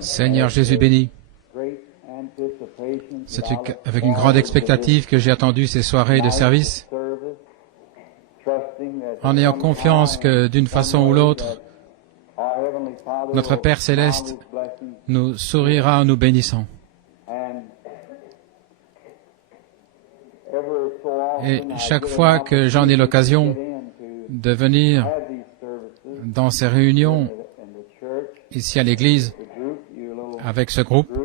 Seigneur Jésus béni, c'est avec une grande expectative que j'ai attendu ces soirées de service, en ayant confiance que d'une façon ou l'autre, notre Père Céleste nous sourira en nous bénissant. Et chaque fois que j'en ai l'occasion de venir dans ces réunions ici à l'église avec ce groupe,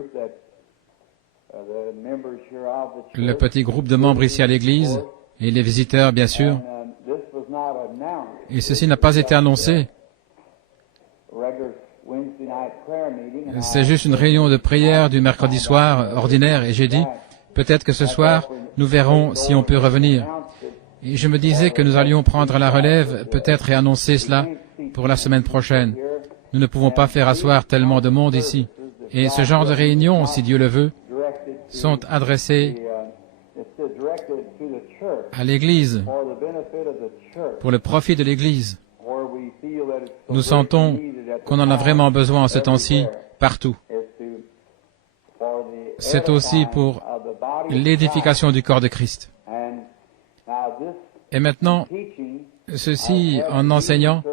le petit groupe de membres ici à l'église et les visiteurs bien sûr, et ceci n'a pas été annoncé. C'est juste une réunion de prière du mercredi soir ordinaire et j'ai dit, peut-être que ce soir, nous verrons si on peut revenir. Et je me disais que nous allions prendre la relève, peut-être et annoncer cela pour la semaine prochaine. Nous ne pouvons pas faire asseoir tellement de monde ici. Et ce genre de réunions, si Dieu le veut, sont adressées à l'Église, pour le profit de l'Église. Nous sentons qu'on en a vraiment besoin en ce temps-ci, partout. C'est aussi pour l'édification du corps de Christ. Et maintenant, ceci en enseignant,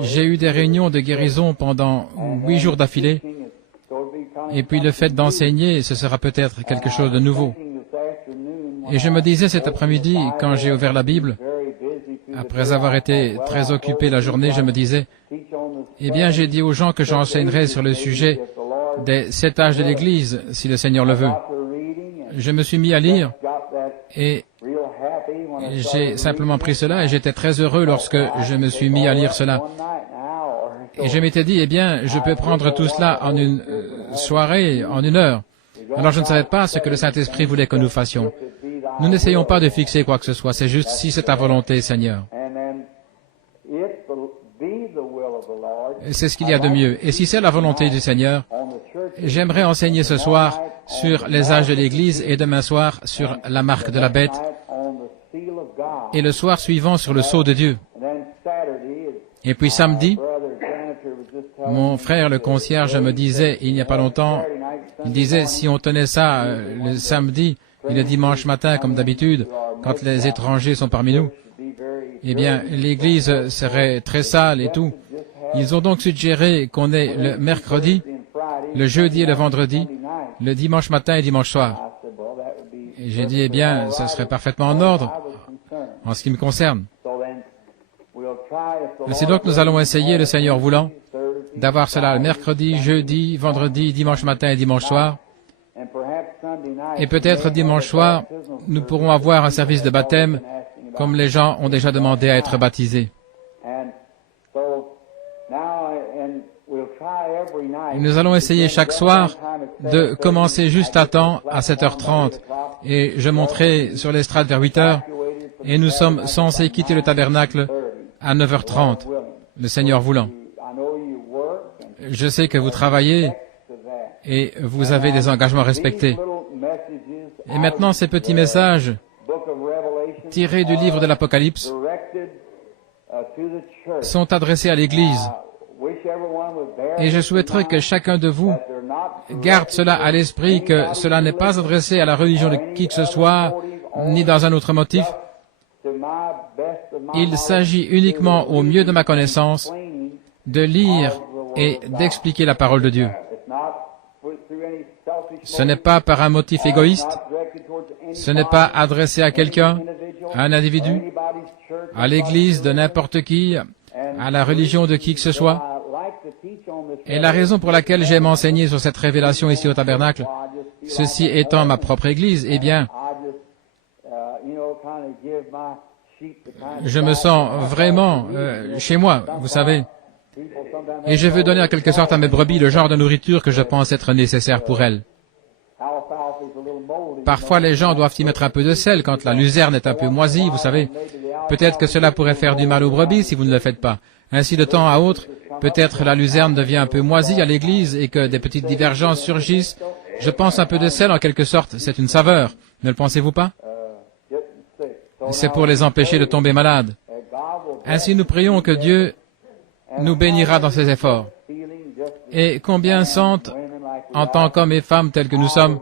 j'ai eu des réunions de guérison pendant 8 jours d'affilée, et puis le fait d'enseigner, ce sera peut-être quelque chose de nouveau. Et je me disais cet après-midi, quand j'ai ouvert la Bible, après avoir été très occupé la journée, je me disais, eh bien j'ai dit aux gens que j'enseignerai sur le sujet des 7 âges de l'Église, si le Seigneur le veut. Je me suis mis à lire, et j'ai simplement pris cela, et j'étais très heureux lorsque je me suis mis à lire cela. Et je m'étais dit, eh bien, je peux prendre tout cela en une soirée, en 1 heure. Alors je ne savais pas ce que le Saint-Esprit voulait que nous fassions. Nous n'essayons pas de fixer quoi que ce soit, c'est juste si c'est ta volonté, Seigneur. C'est ce qu'il y a de mieux. Et si c'est la volonté du Seigneur, j'aimerais enseigner ce soir sur les âges de l'Église et demain soir sur la marque de la bête et le soir suivant sur le sceau de Dieu. Et puis samedi, mon frère le concierge me disait il n'y a pas longtemps, il disait si on tenait ça le samedi et le dimanche matin comme d'habitude, quand les étrangers sont parmi nous, eh bien l'Église serait très sale et tout. Ils ont donc suggéré qu'on ait le mercredi, le jeudi et le vendredi, le dimanche matin et dimanche soir. Et j'ai dit, eh bien, ça serait parfaitement en ordre, en ce qui me concerne. C'est donc nous allons essayer, le Seigneur voulant, d'avoir cela le mercredi, jeudi, vendredi, dimanche matin et dimanche soir. Et peut-être dimanche soir, nous pourrons avoir un service de baptême, comme les gens ont déjà demandé à être baptisés. Et nous allons essayer chaque soir de commencer juste à temps, à 7h30, et je monterai sur l'estrade vers 8h, et nous sommes censés quitter le tabernacle à 9h30, le Seigneur voulant. Je sais que vous travaillez et vous avez des engagements respectés. Et maintenant, ces petits messages tirés du livre de l'Apocalypse sont adressés à l'Église. Et je souhaiterais que chacun de vous garde cela à l'esprit, que cela n'est pas adressé à la religion de qui que ce soit, ni dans un autre motif. Il s'agit uniquement, au mieux de ma connaissance, de lire et d'expliquer la parole de Dieu. Ce n'est pas par un motif égoïste, ce n'est pas adressé à quelqu'un, à un individu, à l'Église de n'importe qui, à la religion de qui que ce soit. Et la raison pour laquelle j'aime enseigner sur cette révélation ici au tabernacle, ceci étant ma propre Église, eh bien, je me sens vraiment chez moi, vous savez. Et je veux donner en quelque sorte à mes brebis le genre de nourriture que je pense être nécessaire pour elles. Parfois, les gens doivent y mettre un peu de sel quand la luzerne est un peu moisie, vous savez. Peut-être que cela pourrait faire du mal aux brebis si vous ne le faites pas. Ainsi, de temps à autre, peut-être la luzerne devient un peu moisie à l'église et que des petites divergences surgissent. Je pense un peu de sel, en quelque sorte, c'est une saveur. Ne le pensez-vous pas? C'est pour les empêcher de tomber malades. Ainsi, nous prions que Dieu nous bénira dans ses efforts. Et combien sentent, en tant qu'hommes et femmes tels que nous sommes,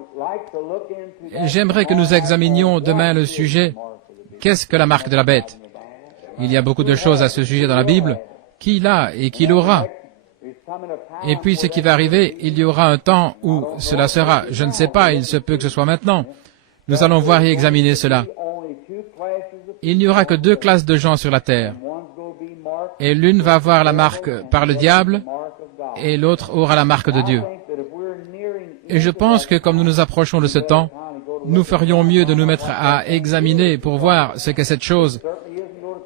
j'aimerais que nous examinions demain le sujet « Qu'est-ce que la marque de la bête ?» Il y a beaucoup de choses à ce sujet dans la Bible. Qui l'a et qui l'aura? Et puis ce qui va arriver, il y aura un temps où cela sera. Je ne sais pas, il se peut que ce soit maintenant. Nous allons voir et examiner cela. Il n'y aura que 2 classes de gens sur la terre. Et l'une va avoir la marque par le diable, et l'autre aura la marque de Dieu. Et je pense que comme nous nous approchons de ce temps, nous ferions mieux de nous mettre à examiner pour voir ce qu'est cette chose.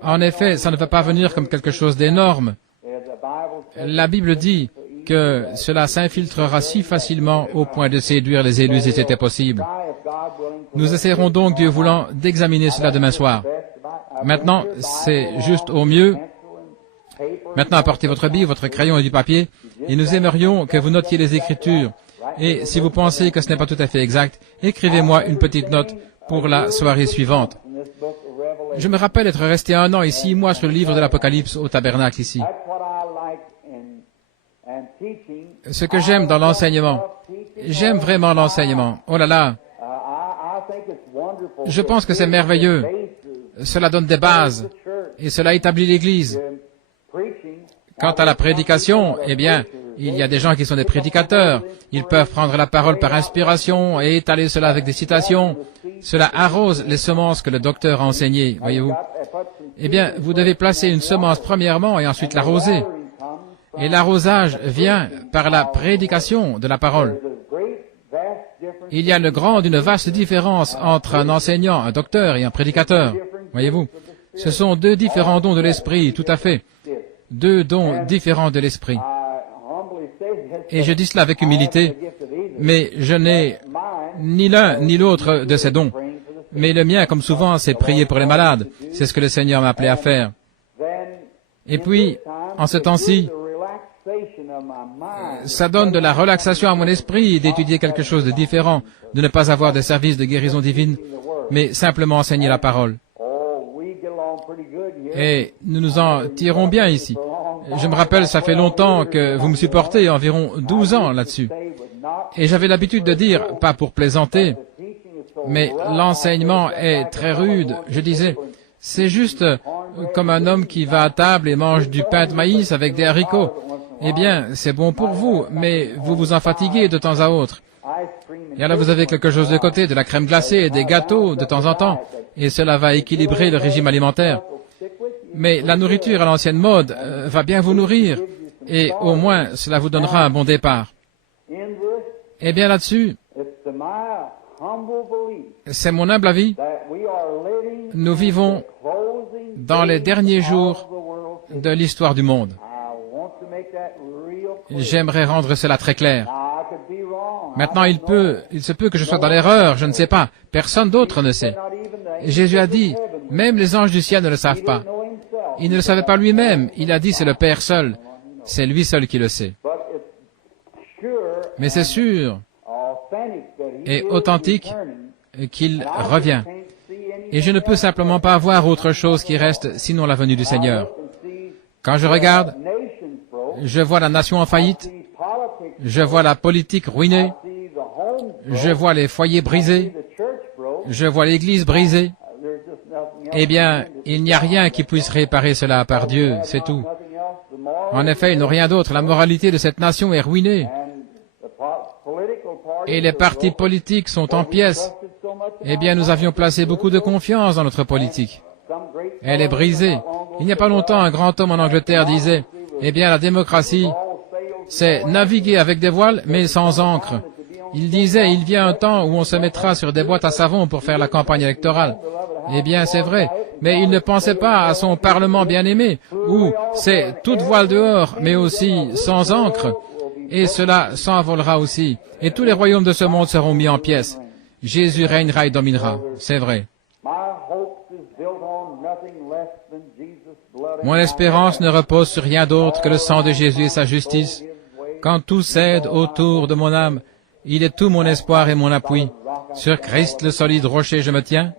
En effet, ça ne va pas venir comme quelque chose d'énorme. La Bible dit que cela s'infiltrera si facilement au point de séduire les élus si c'était possible. Nous essaierons donc, Dieu voulant, d'examiner cela demain soir. Maintenant, c'est juste au mieux. Maintenant, apportez votre Bible, votre crayon et du papier, et nous aimerions que vous notiez les Écritures. Et si vous pensez que ce n'est pas tout à fait exact, écrivez-moi une petite note pour la soirée suivante. Je me rappelle être resté 1 an et 6 mois sur le livre de l'Apocalypse au tabernacle ici. Ce que j'aime dans l'enseignement, j'aime vraiment l'enseignement. Oh là là, je pense que c'est merveilleux. Cela donne des bases et cela établit l'Église. Quant à la prédication, eh bien, il y a des gens qui sont des prédicateurs. Ils peuvent prendre la parole par inspiration et étaler cela avec des citations. Cela arrose les semences que le docteur a enseignées, voyez-vous. Eh bien, vous devez placer une semence premièrement et ensuite l'arroser. Et l'arrosage vient par la prédication de la parole. Il y a une vaste différence entre un enseignant, un docteur et un prédicateur, voyez-vous. Ce sont 2 différents dons de l'esprit, tout à fait. 2 dons différents de l'esprit. Et je dis cela avec humilité, mais je n'ai ni l'un ni l'autre de ces dons. Mais le mien, comme souvent, c'est prier pour les malades. C'est ce que le Seigneur m'a appelé à faire. Et puis, en ce temps-ci, ça donne de la relaxation à mon esprit d'étudier quelque chose de différent, de ne pas avoir de service de guérison divine, mais simplement enseigner la parole. Et nous nous en tirons bien ici. Je me rappelle, ça fait longtemps que vous me supportez, environ 12 ans là-dessus. Et j'avais l'habitude de dire, pas pour plaisanter, mais l'enseignement est très rude. Je disais, c'est juste comme un homme qui va à table et mange du pain de maïs avec des haricots. Eh bien, c'est bon pour vous, mais vous vous en fatiguez de temps à autre. Et alors vous avez quelque chose de côté, de la crème glacée et des gâteaux de temps en temps, et cela va équilibrer le régime alimentaire. Mais la nourriture à l'ancienne mode va bien vous nourrir, et au moins cela vous donnera un bon départ. Eh bien là-dessus, c'est mon humble avis, nous vivons dans les derniers jours de l'histoire du monde. J'aimerais rendre cela très clair. Maintenant, il se peut que je sois dans l'erreur, je ne sais pas. Personne d'autre ne sait. Jésus a dit, même les anges du ciel ne le savent pas. Il ne le savait pas lui-même. Il a dit, c'est le Père seul. C'est lui seul qui le sait. Mais c'est sûr et authentique qu'il revient. Et je ne peux simplement pas voir autre chose qui reste sinon la venue du Seigneur. Quand je regarde, je vois la nation en faillite, je vois la politique ruinée, je vois les foyers brisés, je vois l'Église brisée. Eh bien, il n'y a rien qui puisse réparer cela par Dieu, c'est tout. En effet, ils n'ont rien d'autre. La moralité de cette nation est ruinée. Et les partis politiques sont en pièces. Eh bien, nous avions placé beaucoup de confiance dans notre politique. Elle est brisée. Il n'y a pas longtemps, un grand homme en Angleterre disait, eh bien, la démocratie, c'est naviguer avec des voiles, mais sans ancre. Il disait, il vient un temps où on se mettra sur des boîtes à savon pour faire la campagne électorale. Eh bien, c'est vrai, mais il ne pensait pas à son Parlement bien-aimé, où c'est toute voile dehors, mais aussi sans ancre, et cela s'envolera aussi, et tous les royaumes de ce monde seront mis en pièces. Jésus régnera et dominera, c'est vrai. Mon espérance ne repose sur rien d'autre que le sang de Jésus et sa justice. Quand tout cède autour de mon âme, il est tout mon espoir et mon appui. Sur Christ, le solide rocher, je me tiens.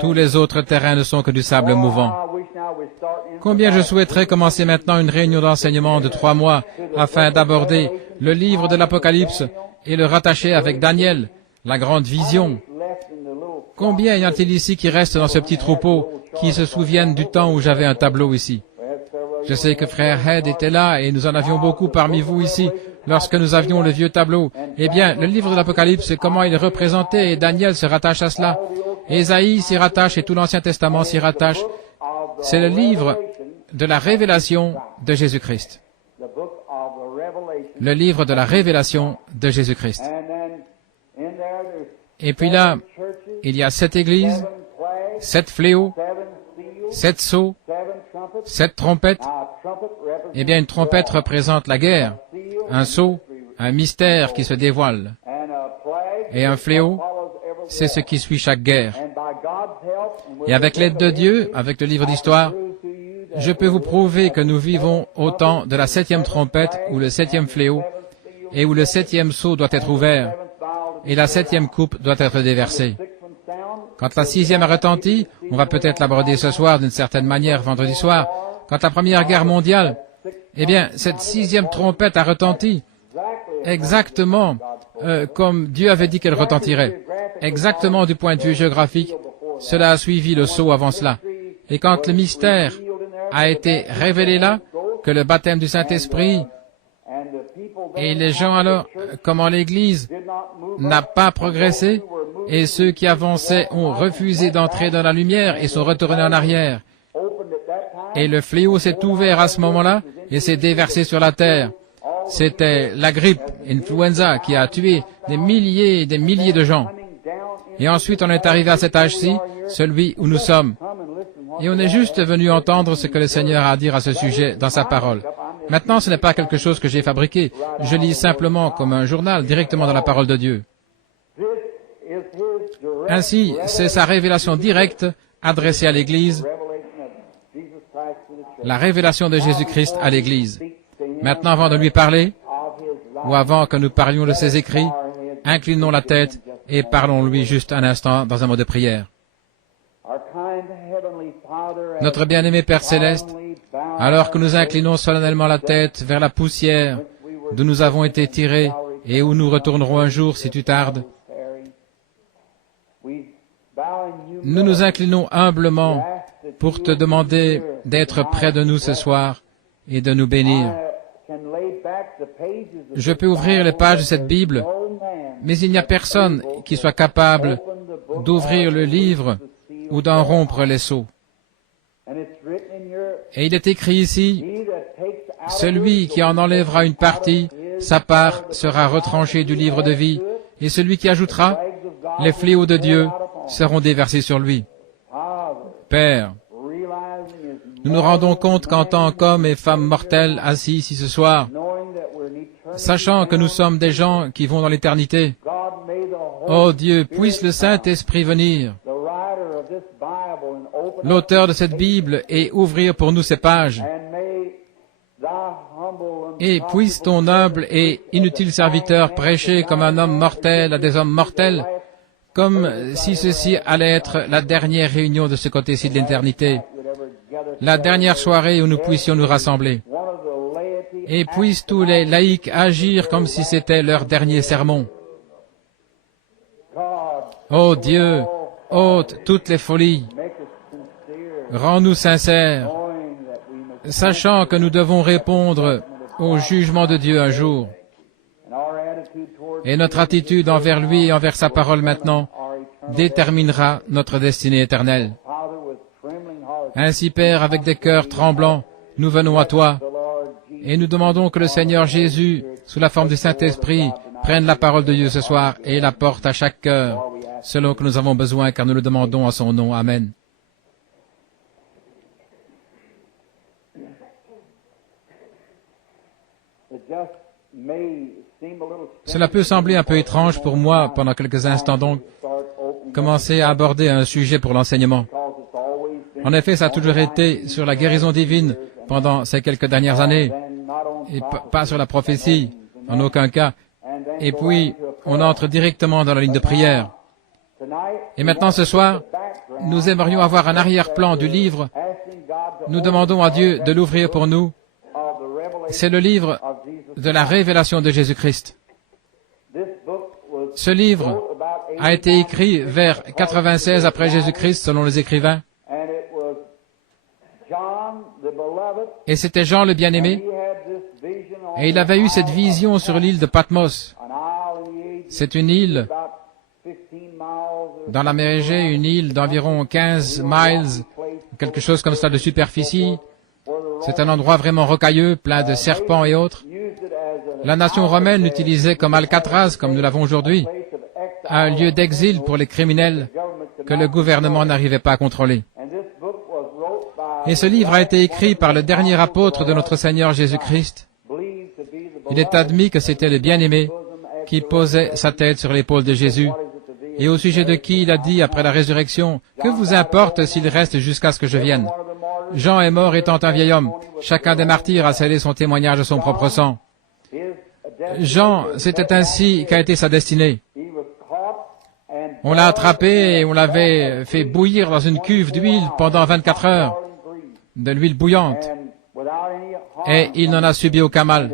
Tous les autres terrains ne sont que du sable mouvant. Combien je souhaiterais commencer maintenant une réunion d'enseignement de 3 mois afin d'aborder le livre de l'Apocalypse et le rattacher avec Daniel, la grande vision. Combien y a-t-il ici qui restent dans ce petit troupeau, qui se souviennent du temps où j'avais un tableau ici? Je sais que frère Head était là et nous en avions beaucoup parmi vous ici lorsque nous avions le vieux tableau. Eh bien, le livre de l'Apocalypse, c'est comment il est représenté et Daniel se rattache à cela. Ésaïe s'y rattache et tout l'Ancien Testament s'y rattache. C'est le livre de la révélation de Jésus-Christ. Le livre de la révélation de Jésus-Christ. Et puis là, il y a 7 églises, 7 fléaux, 7 sceaux, 7 trompettes. Eh bien, une trompette représente la guerre, un sceau, un mystère qui se dévoile. Et un fléau, c'est ce qui suit chaque guerre. Et avec l'aide de Dieu, avec le livre d'histoire, je peux vous prouver que nous vivons au temps de la 7e trompette ou le 7e fléau, et où le 7e sceau doit être ouvert, et la 7e coupe doit être déversée. Quand la 6e a retenti, on va peut-être l'aborder ce soir d'une certaine manière, vendredi soir, quand la Première Guerre mondiale, eh bien, cette 6e trompette a retenti, exactement comme Dieu avait dit qu'elle retentirait. Exactement du point de vue géographique, cela a suivi le sceau avant cela. Et quand le mystère a été révélé là, que le baptême du Saint-Esprit, et les gens alors, comment l'Église n'a pas progressé, et ceux qui avançaient ont refusé d'entrer dans la lumière et sont retournés en arrière. Et le fléau s'est ouvert à ce moment-là et s'est déversé sur la terre. C'était la grippe, influenza, qui a tué des milliers et des milliers de gens. Et ensuite on est arrivé à cet âge-ci, celui où nous sommes. Et on est juste venu entendre ce que le Seigneur a à dire à ce sujet dans sa parole. Maintenant, ce n'est pas quelque chose que j'ai fabriqué. Je lis simplement comme un journal, directement dans la parole de Dieu. Ainsi, c'est sa révélation directe adressée à l'Église, la révélation de Jésus-Christ à l'Église. Maintenant, avant de lui parler, ou avant que nous parlions de ses écrits, inclinons la tête et parlons-lui juste un instant dans un mot de prière. Notre bien-aimé Père Céleste, alors que nous inclinons solennellement la tête vers la poussière d'où nous avons été tirés et où nous retournerons un jour si tu tardes, nous nous inclinons humblement pour te demander d'être près de nous ce soir et de nous bénir. Je peux ouvrir les pages de cette Bible, mais il n'y a personne qui soit capable d'ouvrir le livre ou d'en rompre les sceaux. Et il est écrit ici, « Celui qui en enlèvera une partie, sa part sera retranchée du livre de vie, et celui qui ajoutera, les fléaux de Dieu seront déversés sur lui. » Père, nous nous rendons compte qu'en tant qu'hommes et femmes mortels assis ici ce soir, sachant que nous sommes des gens qui vont dans l'éternité, ô Dieu, puisse le Saint-Esprit venir, l'auteur de cette Bible, et ouvrir pour nous ces pages, et puisse ton humble et inutile serviteur prêcher comme un homme mortel à des hommes mortels, comme si ceci allait être la dernière réunion de ce côté-ci de l'éternité, la dernière soirée où nous puissions nous rassembler. Et puissent tous les laïcs agir comme si c'était leur dernier sermon. Ô Dieu, ôte toutes les folies, rends-nous sincères, sachant que nous devons répondre au jugement de Dieu un jour. Et notre attitude envers lui et envers sa parole maintenant déterminera notre destinée éternelle. Ainsi, Père, avec des cœurs tremblants, nous venons à toi et nous demandons que le Seigneur Jésus, sous la forme du Saint-Esprit, prenne la parole de Dieu ce soir et la porte à chaque cœur, selon que nous avons besoin, car nous le demandons à son nom. Amen. Cela peut sembler un peu étrange pour moi, pendant quelques instants donc, commencer à aborder un sujet pour l'enseignement. En effet, ça a toujours été sur la guérison divine pendant ces quelques dernières années, et pas sur la prophétie, en aucun cas. Et puis, on entre directement dans la ligne de prière. Et maintenant, ce soir, nous aimerions avoir un arrière-plan du livre nous demandons à Dieu de l'ouvrir pour nous. C'est le livre de la révélation de Jésus-Christ. Ce livre a été écrit vers 96 après Jésus-Christ, selon les écrivains. Et c'était Jean le bien-aimé. Et il avait eu cette vision sur l'île de Patmos. C'est une île dans la mer Égée, une île d'environ 15 miles, quelque chose comme ça de superficie. C'est un endroit vraiment rocailleux, plein de serpents et autres. La nation romaine l'utilisait comme Alcatraz, comme nous l'avons aujourd'hui, un lieu d'exil pour les criminels que le gouvernement n'arrivait pas à contrôler. Et ce livre a été écrit par le dernier apôtre de notre Seigneur Jésus-Christ. Il est admis que c'était le bien-aimé qui posait sa tête sur l'épaule de Jésus, et au sujet de qui il a dit après la résurrection, « Que vous importe s'il reste jusqu'à ce que je vienne ?» Jean est mort étant un vieil homme. Chacun des martyrs a scellé son témoignage de son propre sang. Jean, c'était ainsi qu'a été sa destinée. On l'a attrapé et on l'avait fait bouillir dans une cuve d'huile pendant 24 heures, de l'huile bouillante, et il n'en a subi aucun mal.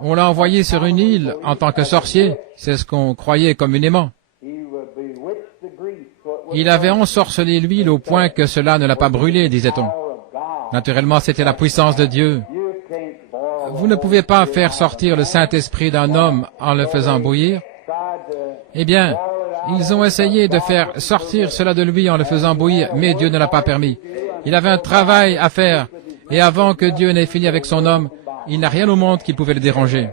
On l'a envoyé sur une île en tant que sorcier, c'est ce qu'on croyait communément. Il avait ensorcelé l'huile au point que cela ne l'a pas brûlé, disait-on. Naturellement, c'était la puissance de Dieu. Vous ne pouvez pas faire sortir le Saint-Esprit d'un homme en le faisant bouillir. Eh bien, ils ont essayé de faire sortir cela de lui en le faisant bouillir, mais Dieu ne l'a pas permis. Il avait un travail à faire, et avant que Dieu n'ait fini avec son homme, il n'a rien au monde qui pouvait le déranger.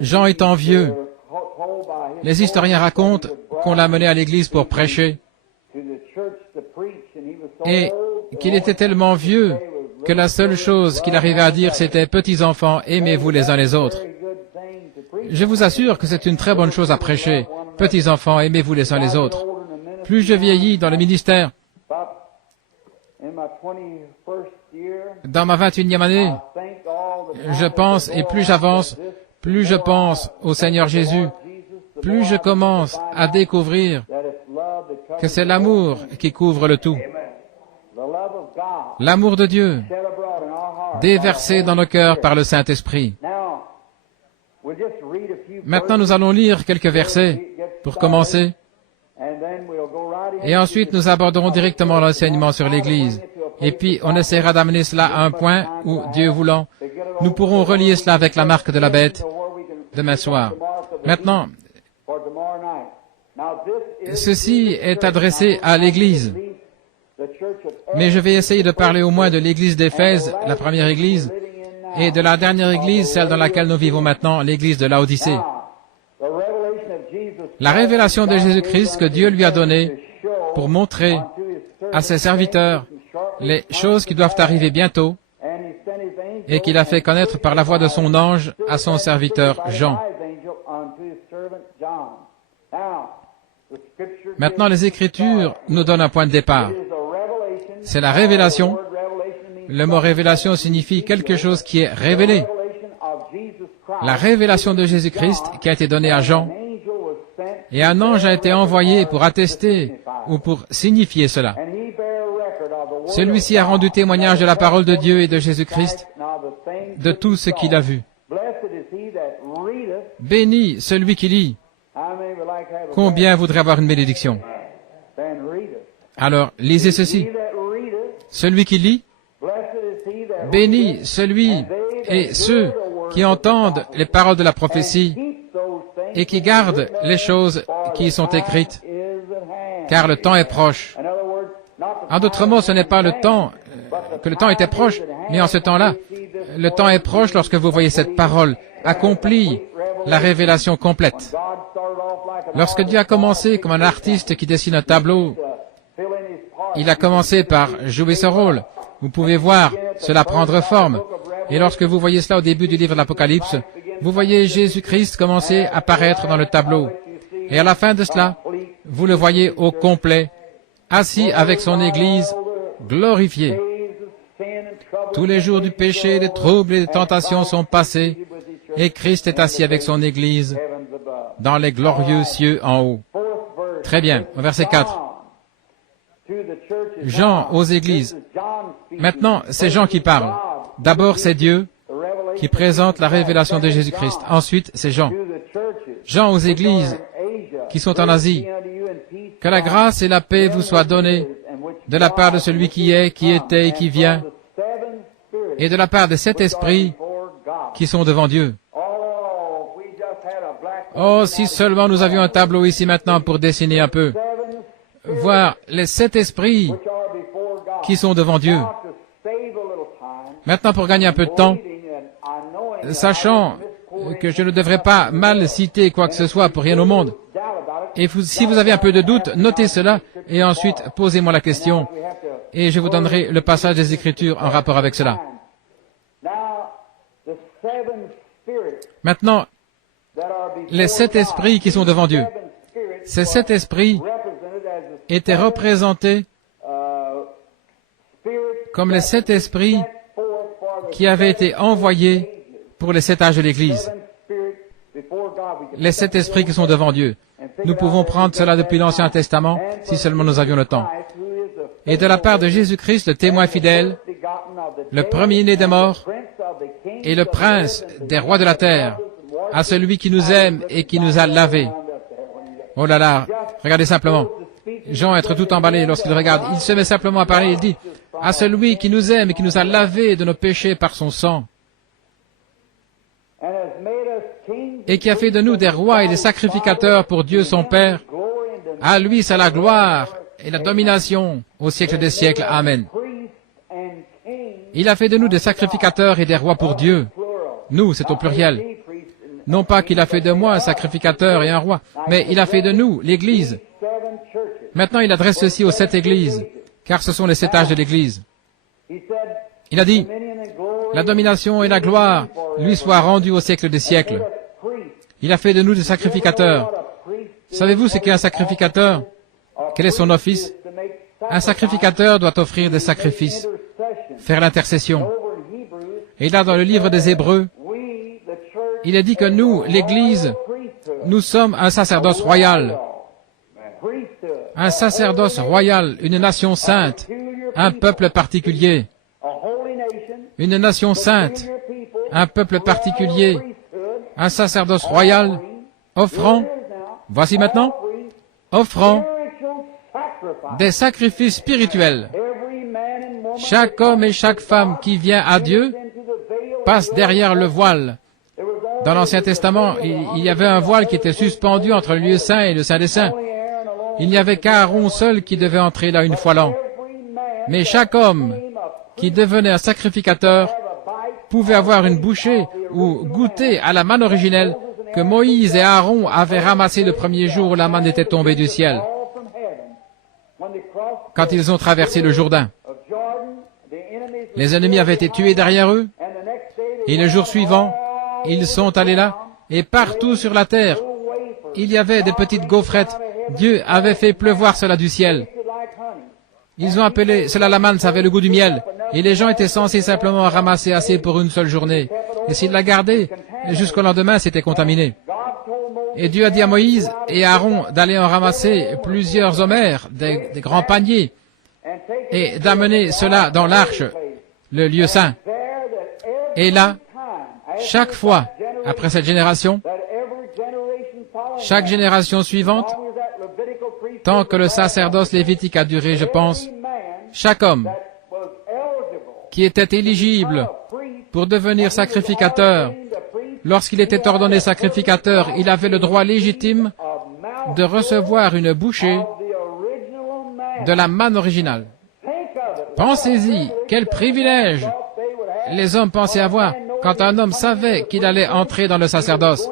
Jean étant vieux, les historiens racontent qu'on l'a mené à l'église pour prêcher, et qu'il était tellement vieux que la seule chose qu'il arrivait à dire, c'était « Petits enfants, aimez-vous les uns les autres ». Je vous assure que c'est une très bonne chose à prêcher. « Petits enfants, aimez-vous les uns les autres ». Plus je vieillis dans le ministère, dans ma 21e année, je pense, et plus j'avance, plus je pense au Seigneur Jésus, plus je commence à découvrir que c'est l'amour qui couvre le tout. L'amour de Dieu, déversé dans nos cœurs par le Saint-Esprit. Maintenant, nous allons lire quelques versets pour commencer, et ensuite nous aborderons directement l'enseignement sur l'Église. Et puis, on essaiera d'amener cela à un point où, Dieu voulant, nous pourrons relier cela avec la marque de la bête demain soir. Maintenant, ceci est adressé à l'Église. Mais je vais essayer de parler au moins de l'Église d'Éphèse, la première Église, et de la dernière Église, celle dans laquelle nous vivons maintenant, l'Église de Laodicée. La révélation de Jésus-Christ que Dieu lui a donnée pour montrer à ses serviteurs les choses qui doivent arriver bientôt et qu'il a fait connaître par la voix de son ange à son serviteur Jean. Maintenant, les Écritures nous donnent un point de départ. C'est la révélation. Le mot révélation signifie quelque chose qui est révélé. La révélation de Jésus-Christ qui a été donnée à Jean, et un ange a été envoyé pour attester ou pour signifier cela. Celui-ci a rendu témoignage de la parole de Dieu et de Jésus-Christ, de tout ce qu'il a vu. Béni celui qui lit. Combien voudrait avoir une bénédiction? Alors, lisez ceci. Celui qui lit, béni celui et ceux qui entendent les paroles de la prophétie et qui gardent les choses qui y sont écrites, car le temps est proche. En d'autres mots, ce n'est pas le temps, que le temps était proche, mais en ce temps-là, le temps est proche lorsque vous voyez cette parole accomplie, la révélation complète. Lorsque Dieu a commencé comme un artiste qui dessine un tableau, il a commencé par jouer ce rôle. Vous pouvez voir cela prendre forme. Et lorsque vous voyez cela au début du livre de l'Apocalypse, vous voyez Jésus-Christ commencer à apparaître dans le tableau. Et à la fin de cela, vous le voyez au complet, assis avec son Église, glorifié. Tous les jours du péché, des troubles et des tentations sont passés, et Christ est assis avec son Église dans les glorieux cieux en haut. Très bien, au verset 4. Jean aux églises. Maintenant, c'est Jean qui parle. D'abord, c'est Dieu qui présente la révélation de Jésus-Christ. Ensuite, c'est Jean. Jean aux églises qui sont en Asie. Que la grâce et la paix vous soient données de la part de celui qui est, qui était et qui vient, et de la part des 7 esprits qui sont devant Dieu. Oh, si seulement nous avions un tableau ici maintenant pour dessiner un peu, voir les 7 esprits qui sont devant Dieu. Maintenant, pour gagner un peu de temps, sachant que je ne devrais pas mal citer quoi que ce soit pour rien au monde, et si vous avez un peu de doute, notez cela, et ensuite posez-moi la question, et je vous donnerai le passage des Écritures en rapport avec cela. Maintenant, les 7 esprits qui sont devant Dieu. Ces 7 esprits étaient représentés comme les 7 esprits qui avaient été envoyés pour les 7 âges de l'Église. Les 7 esprits qui sont devant Dieu. Nous pouvons prendre cela depuis l'Ancien Testament, si seulement nous avions le temps. Et de la part de Jésus-Christ, le témoin fidèle, le premier-né des morts, et le prince des rois de la terre, à celui qui nous aime et qui nous a lavés. Oh là là, regardez simplement. Jean est tout emballé lorsqu'il regarde. Il se met simplement à parler, il dit, à celui qui nous aime et qui nous a lavés de nos péchés par son sang, et qui a fait de nous des rois et des sacrificateurs pour Dieu son Père. À lui c'est la gloire et la domination au siècle des siècles. Amen. Il a fait de nous des sacrificateurs et des rois pour Dieu. Nous, c'est au pluriel. Non pas qu'il a fait de moi un sacrificateur et un roi, mais il a fait de nous l'Église. Maintenant, il adresse ceci aux 7 églises, car ce sont les 7 âges de l'Église. Il a dit, la domination et la gloire lui soient rendues au siècle des siècles. Il a fait de nous des sacrificateurs. Savez-vous ce qu'est un sacrificateur? Quel est son office? Un sacrificateur doit offrir des sacrifices, faire l'intercession. Et là, dans le livre des Hébreux, il est dit que nous, l'Église, nous sommes un sacerdoce royal. Un sacerdoce royal, une nation sainte, un peuple particulier. Une nation sainte, un peuple particulier, un sacerdoce royal, offrant, voici maintenant, offrant des sacrifices spirituels. Chaque homme et chaque femme qui vient à Dieu passe derrière le voile. Dans l'Ancien Testament, il y avait un voile qui était suspendu entre le lieu saint et le Saint des Saints. Il n'y avait qu'Aaron seul qui devait entrer là une fois l'an. Mais chaque homme qui devenait un sacrificateur pouvait avoir une bouchée ou goûter à la manne originelle que Moïse et Aaron avaient ramassée le premier jour où la manne était tombée du ciel, quand ils ont traversé le Jourdain. Les ennemis avaient été tués derrière eux, et le jour suivant, ils sont allés là, et partout sur la terre, il y avait des petites gaufrettes. Dieu avait fait pleuvoir cela du ciel. Ils ont appelé cela la manne, ça avait le goût du miel. Et les gens étaient censés simplement ramasser assez pour une seule journée. Et s'ils la gardaient, jusqu'au lendemain, c'était contaminé. Et Dieu a dit à Moïse et à Aaron d'aller en ramasser plusieurs homères, des grands paniers, et d'amener cela dans l'arche, le lieu saint. Et là, chaque fois, après cette génération, chaque génération suivante, tant que le sacerdoce lévitique a duré, je pense, chaque homme qui était éligible pour devenir sacrificateur, lorsqu'il était ordonné sacrificateur, il avait le droit légitime de recevoir une bouchée de la manne originale. Pensez-y, quel privilège les hommes pensaient avoir quand un homme savait qu'il allait entrer dans le sacerdoce,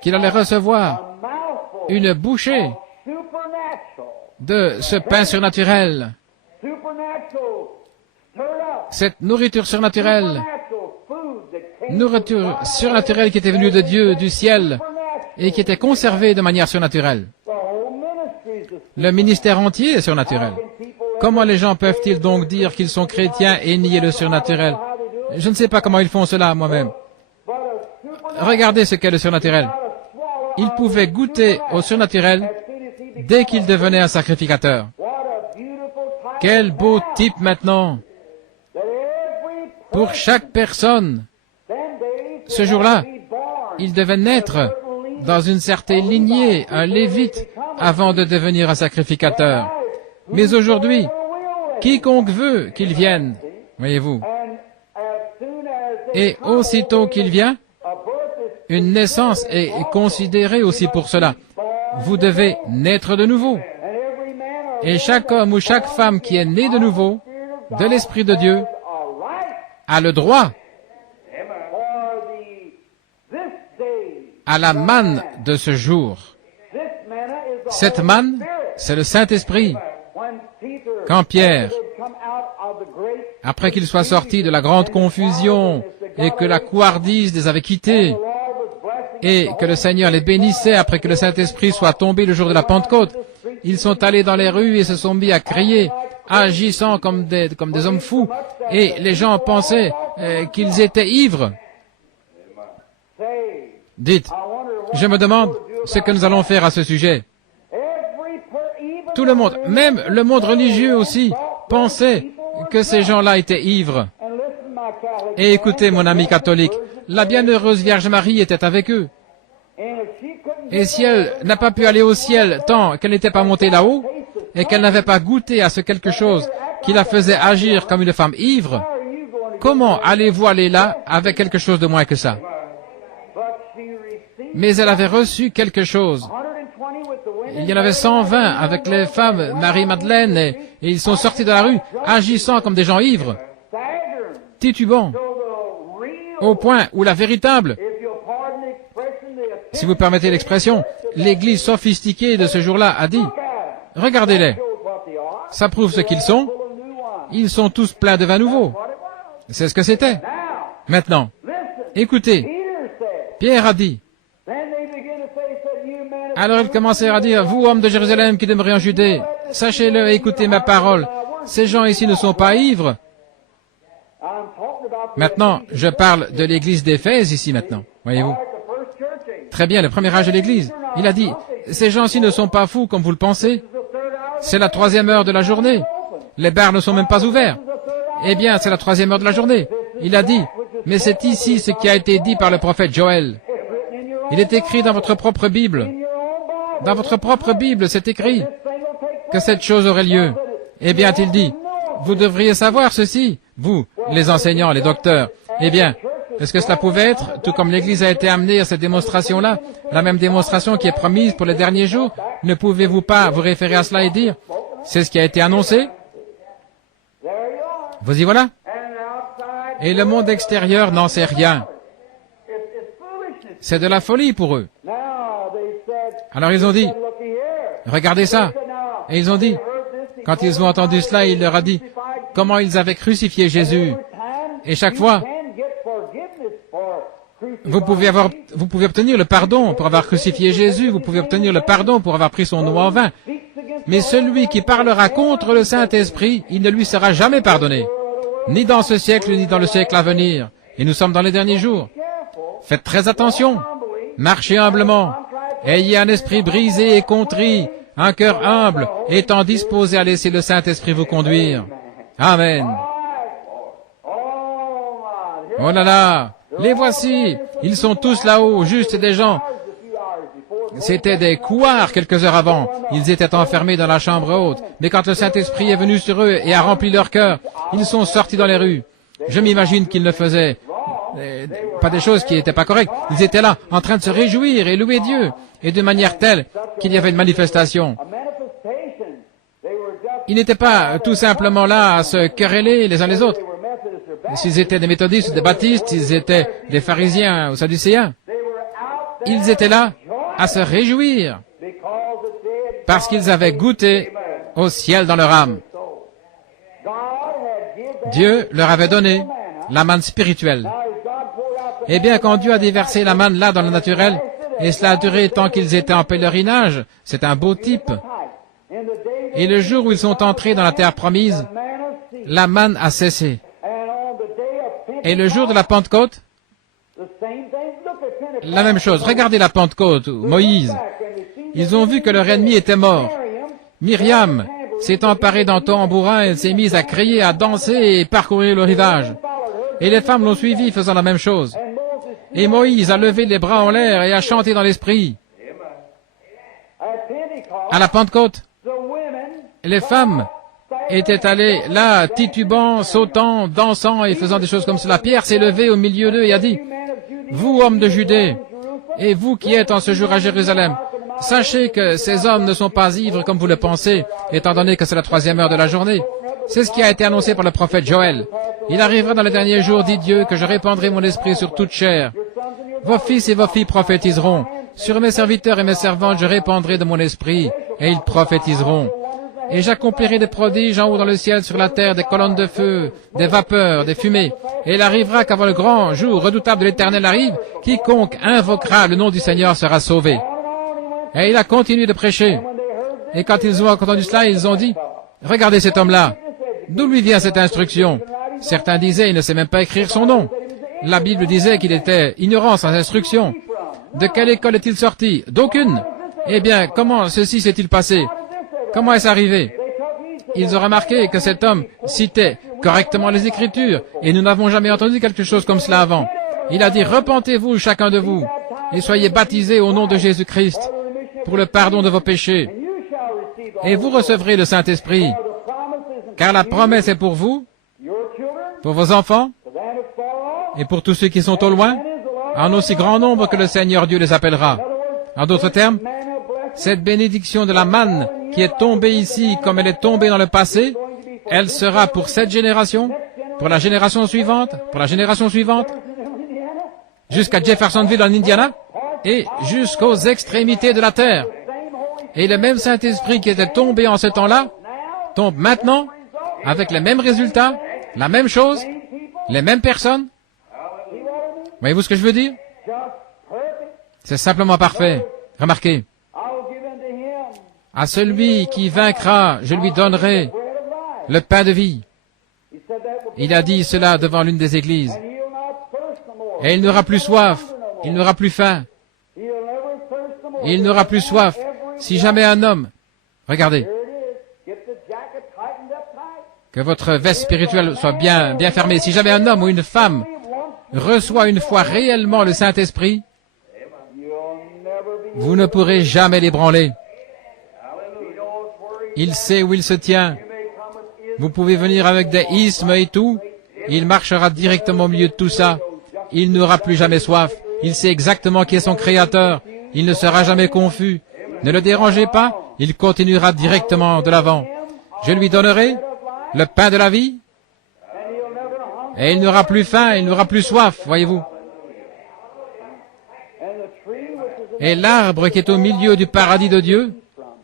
qu'il allait recevoir une bouchée de ce pain surnaturel, cette nourriture surnaturelle qui était venue de Dieu, du ciel, et qui était conservée de manière surnaturelle. Le ministère entier est surnaturel. Comment les gens peuvent-ils donc dire qu'ils sont chrétiens et nier le surnaturel? Je ne sais pas comment ils font cela moi-même. Regardez ce qu'est le surnaturel. Ils pouvaient goûter au surnaturel dès qu'ils devenaient un sacrificateur. Quel beau type maintenant! Pour chaque personne, ce jour-là, il devait naître dans une certaine lignée, un lévite, avant de devenir un sacrificateur. Mais aujourd'hui, quiconque veut qu'il vienne, voyez-vous, et aussitôt qu'il vient, une naissance est considérée aussi pour cela. Vous devez naître de nouveau. Et chaque homme ou chaque femme qui est né de nouveau, de l'Esprit de Dieu, a le droit à la manne de ce jour. Cette manne, c'est le Saint-Esprit. Quand Pierre, après qu'il soit sorti de la grande confusion et que la couardise les avait quittés, et que le Seigneur les bénissait après que le Saint-Esprit soit tombé le jour de la Pentecôte, ils sont allés dans les rues et se sont mis à crier, agissant comme des hommes fous, et les gens pensaient qu'ils étaient ivres. Dites, je me demande ce que nous allons faire à ce sujet. Tout le monde, même le monde religieux aussi, pensait que ces gens-là étaient ivres. Et écoutez, mon ami catholique, la bienheureuse Vierge Marie était avec eux. Et si elle n'a pas pu aller au ciel tant qu'elle n'était pas montée là-haut, et qu'elle n'avait pas goûté à ce quelque chose qui la faisait agir comme une femme ivre, comment allez-vous aller là avec quelque chose de moins que ça? Mais elle avait reçu quelque chose. Il y en avait 120 avec les femmes Marie-Madeleine, et ils sont sortis de la rue, agissant comme des gens ivres, titubants, au point où la véritable, si vous permettez l'expression, l'église sophistiquée de ce jour-là a dit, regardez-les, ça prouve ce qu'ils sont tous pleins de vin nouveau. C'est ce que c'était. Maintenant, écoutez, Pierre a dit, alors ils commencèrent à dire, vous, hommes de Jérusalem qui demeurez en Judée, sachez-le et écoutez ma parole, ces gens ici ne sont pas ivres. Maintenant, je parle de l'église d'Éphèse ici maintenant, voyez-vous. Très bien, le premier âge de l'église. Il a dit, ces gens-ci ne sont pas fous comme vous le pensez. C'est la 3e heure de la journée. Les bars ne sont même pas ouverts. Eh bien, c'est la 3e heure de la journée. Il a dit, mais c'est ici ce qui a été dit par le prophète Joël. Il est écrit dans votre propre Bible. Dans votre propre Bible, c'est écrit que cette chose aurait lieu. Eh bien, a-t-il dit, vous devriez savoir ceci, vous, les enseignants, les docteurs. Eh bien, est-ce que cela pouvait être, tout comme l'Église a été amenée à cette démonstration-là, la même démonstration qui est promise pour les derniers jours? Ne pouvez-vous pas vous référer à cela et dire, c'est ce qui a été annoncé? Vous y voilà. Et le monde extérieur n'en sait rien. C'est de la folie pour eux. Alors ils ont dit, regardez ça. Et ils ont dit, quand ils ont entendu cela, il leur a dit comment ils avaient crucifié Jésus. Et chaque fois, vous pouvez obtenir le pardon pour avoir crucifié Jésus, vous pouvez obtenir le pardon pour avoir pris son eau en vin. Mais celui qui parlera contre le Saint-Esprit, il ne lui sera jamais pardonné. Ni dans ce siècle, ni dans le siècle à venir. Et nous sommes dans les derniers jours. Faites très attention. Marchez humblement. Ayez un esprit brisé et contrit, un cœur humble, étant disposé à laisser le Saint-Esprit vous conduire. Amen. Oh là là, les voici. Ils sont tous là-haut, juste des gens. C'était des couards quelques heures avant. Ils étaient enfermés dans la chambre haute. Mais quand le Saint-Esprit est venu sur eux et a rempli leur cœur, ils sont sortis dans les rues. Je m'imagine qu'ils ne faisaient pas des choses qui n'étaient pas correctes. Ils étaient là, en train de se réjouir et louer Dieu. Et de manière telle qu'il y avait une manifestation. Ils n'étaient pas tout simplement là à se quereller les uns les autres. S'ils étaient des méthodistes ou des baptistes, s'ils étaient des pharisiens ou sadducéens, ils étaient là à se réjouir parce qu'ils avaient goûté au ciel dans leur âme. Dieu leur avait donné la manne spirituelle. Eh bien, quand Dieu a déversé la manne là dans le naturel, et cela a duré tant qu'ils étaient en pèlerinage, c'est un beau type. Et le jour où ils sont entrés dans la terre promise, la manne a cessé. Et le jour de la Pentecôte, la même chose. Regardez la Pentecôte, Moïse. Ils ont vu que leur ennemi était mort. Myriam s'est emparée d'un tambourin, elle s'est mise à crier, à danser et parcourir le rivage. Et les femmes l'ont suivi faisant la même chose. Et Moïse a levé les bras en l'air et a chanté dans l'esprit. À la Pentecôte, les femmes étaient allées là, titubant, sautant, dansant et faisant des choses comme cela. Pierre s'est levé au milieu d'eux et a dit, « Vous, hommes de Judée, et vous qui êtes en ce jour à Jérusalem, sachez que ces hommes ne sont pas ivres comme vous le pensez, étant donné que c'est la 3e heure de la journée. C'est ce qui a été annoncé par le prophète Joël. Il arrivera dans les derniers jours, dit Dieu, que je répandrai mon esprit sur toute chair. Vos fils et vos filles prophétiseront. Sur mes serviteurs et mes servantes, je répandrai de mon esprit, et ils prophétiseront. Et j'accomplirai des prodiges en haut dans le ciel, sur la terre, des colonnes de feu, des vapeurs, des fumées. Et il arrivera qu'avant le grand jour redoutable de l'Éternel arrive, quiconque invoquera le nom du Seigneur sera sauvé. » Et il a continué de prêcher. Et quand ils ont entendu cela, ils ont dit, « Regardez cet homme-là. D'où lui vient cette instruction? » Certains disaient, il ne sait même pas écrire son nom. La Bible disait qu'il était ignorant sans instruction. De quelle école est-il sorti? D'aucune. Eh bien, comment ceci s'est-il passé? Comment est-ce arrivé? Ils ont remarqué que cet homme citait correctement les Écritures, et nous n'avons jamais entendu quelque chose comme cela avant. Il a dit, repentez-vous chacun de vous, et soyez baptisés au nom de Jésus-Christ, pour le pardon de vos péchés, et vous recevrez le Saint-Esprit, car la promesse est pour vous, pour vos enfants, et pour tous ceux qui sont au loin, en aussi grand nombre que le Seigneur Dieu les appellera. En d'autres termes, cette bénédiction de la manne qui est tombée ici comme elle est tombée dans le passé, elle sera pour cette génération, pour la génération suivante, pour la génération suivante, jusqu'à Jeffersonville en Indiana, et jusqu'aux extrémités de la terre. Et le même Saint-Esprit qui était tombé en ce temps-là, tombe maintenant, avec les mêmes résultats, la même chose, les mêmes personnes. Voyez-vous ce que je veux dire? C'est simplement parfait. Remarquez. À celui qui vaincra, je lui donnerai le pain de vie. Il a dit cela devant l'une des églises. Et il n'aura plus soif, il n'aura plus faim. Il n'aura plus soif. Si jamais un homme, regardez, que votre veste spirituelle soit bien fermée, si jamais un homme ou une femme reçoit une fois réellement le Saint-Esprit, vous ne pourrez jamais l'ébranler. Il sait où il se tient. Vous pouvez venir avec des isthmes et tout. Il marchera directement au milieu de tout ça. Il n'aura plus jamais soif. Il sait exactement qui est son Créateur. Il ne sera jamais confus. Ne le dérangez pas. Il continuera directement de l'avant. Je lui donnerai le pain de la vie. Et il n'aura plus faim, il n'aura plus soif, voyez-vous. Et l'arbre qui est au milieu du paradis de Dieu,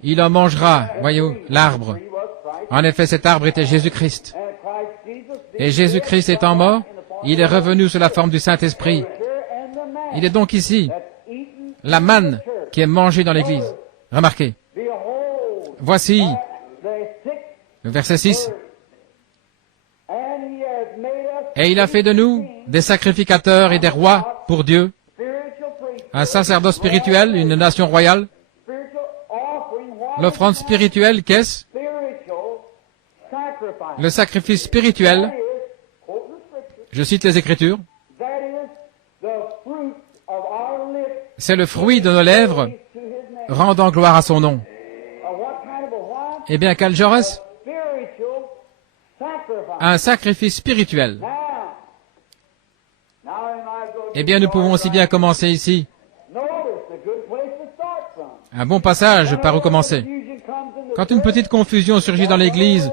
il en mangera, voyez-vous, l'arbre. En effet, cet arbre était Jésus-Christ. Et Jésus-Christ étant mort, il est revenu sous la forme du Saint-Esprit. Il est donc ici, la manne qui est mangée dans l'Église. Remarquez. Voici, le verset 6. Et il a fait de nous des sacrificateurs et des rois pour Dieu, un sacerdoce spirituel, une nation royale. L'offrande spirituelle, qu'est-ce? Le sacrifice spirituel, je cite les Écritures, c'est le fruit de nos lèvres, rendant gloire à son nom. Eh bien, quel genre est-ce? Un sacrifice spirituel. Eh bien, nous pouvons aussi bien commencer ici. Un bon passage par où commencer. Quand une petite confusion surgit dans l'Église,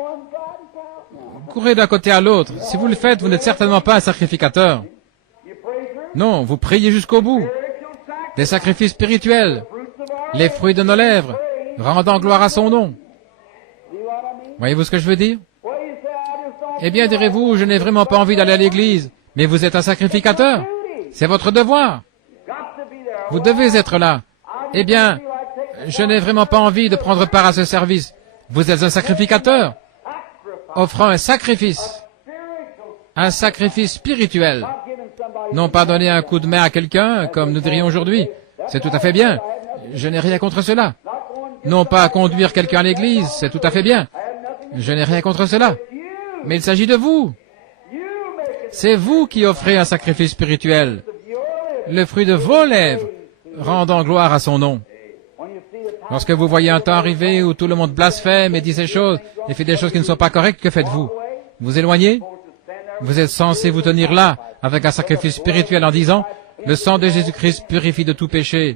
courez d'un côté à l'autre. Si vous le faites, vous n'êtes certainement pas un sacrificateur. Non, vous priez jusqu'au bout. Des sacrifices spirituels, les fruits de nos lèvres, rendant gloire à son nom. Voyez-vous ce que je veux dire? Eh bien, direz-vous, je n'ai vraiment pas envie d'aller à l'église, mais vous êtes un sacrificateur. C'est votre devoir. Vous devez être là. Eh bien, je n'ai vraiment pas envie de prendre part à ce service. Vous êtes un sacrificateur, offrant un sacrifice spirituel. Non pas donner un coup de main à quelqu'un, comme nous dirions aujourd'hui. C'est tout à fait bien. Je n'ai rien contre cela. Non pas conduire quelqu'un à l'église, c'est tout à fait bien. Je n'ai rien contre cela. Mais il s'agit de vous. C'est vous qui offrez un sacrifice spirituel, le fruit de vos lèvres, rendant gloire à son nom. Lorsque vous voyez un temps arriver où tout le monde blasphème et dit ces choses et fait des choses qui ne sont pas correctes, que faites-vous? Vous éloignez? Vous êtes censé vous tenir là avec un sacrifice spirituel en disant « Le sang de Jésus-Christ purifie de tout péché.